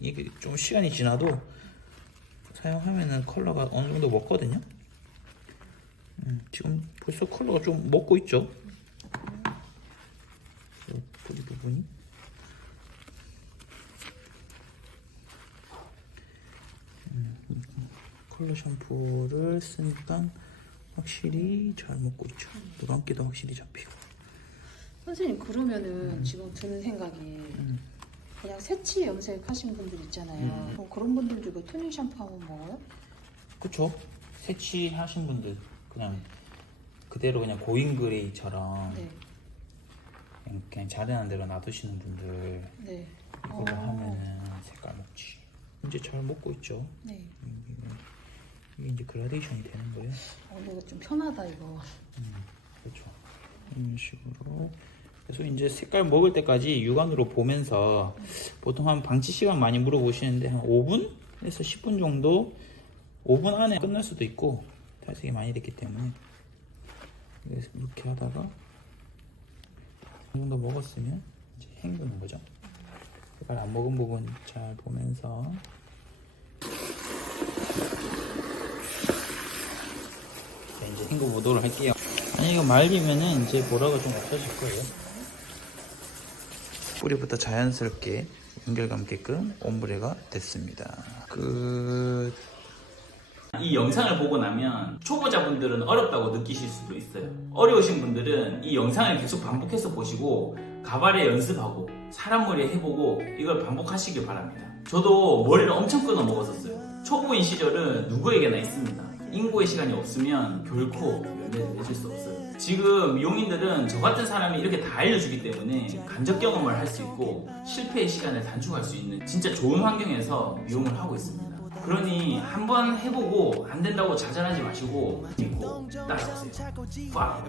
이게 좀 시간이 지나도 사용하면은 컬러가 어느 정도 먹거든요. 지금 벌써 컬러가 좀 먹고 있죠. 뿌리 부분이 컬러 샴푸를 쓰니까 확실히 잘 먹고 있죠. 노란기도 확실히 잡히고. 선생님 그러면은 지금 드는 생각이 그냥 새치 염색 하신 분들 있잖아요. 그런 분들도 이거 토닝 샴푸 하면 먹어요? 그쵸? 새치하신 분들 그냥 그대로 그냥 고인 그레이처럼 네. 그냥 자르는 대로 놔두시는 분들 네. 이걸로 하면은 색깔 먹지. 이제 잘 먹고 있죠. 네. 이게 이제 그라데이션이 되는 거예요. 이거 좀 편하다 이거. 그렇죠. 이런 식으로. 그래서 이제 색깔 먹을 때까지 육안으로 보면서 보통 한 방치 시간 많이 물어보시는데 한 5분에서 10분 정도 5분 안에 끝날 수도 있고 탈색이 많이 됐기 때문에 그래서 이렇게 하다가 이 정도 먹었으면 이제 헹구는 거죠. 색깔 안 먹은 부분 잘 보면서 자, 이제 헹구 보도록 할게요. 만약에 말리면은 이제 보라가 좀 없어질 거예요. 뿌리부터 자연스럽게 연결감 있게끔 옴브레가 됐습니다. 끝. 이 영상을 보고 나면 초보자분들은 어렵다고 느끼실 수도 있어요. 어려우신 분들은 이 영상을 계속 반복해서 보시고 가발에 연습하고 사람 머리에 해보고 이걸 반복하시길 바랍니다. 저도 머리를 엄청 끊어 먹었었어요. 초보인 시절은 누구에게나 있습니다. 인고의 시간이 없으면 결코 연애를 해줄 수 없어요. 지금 미용인들은 저 같은 사람이 이렇게 다 알려주기 때문에 간접 경험을 할 수 있고 실패의 시간을 단축할 수 있는 진짜 좋은 환경에서 미용을 하고 있습니다. 그러니 한번 해보고 안 된다고 좌절하지 마시고 믿고 따라오세요. 팍!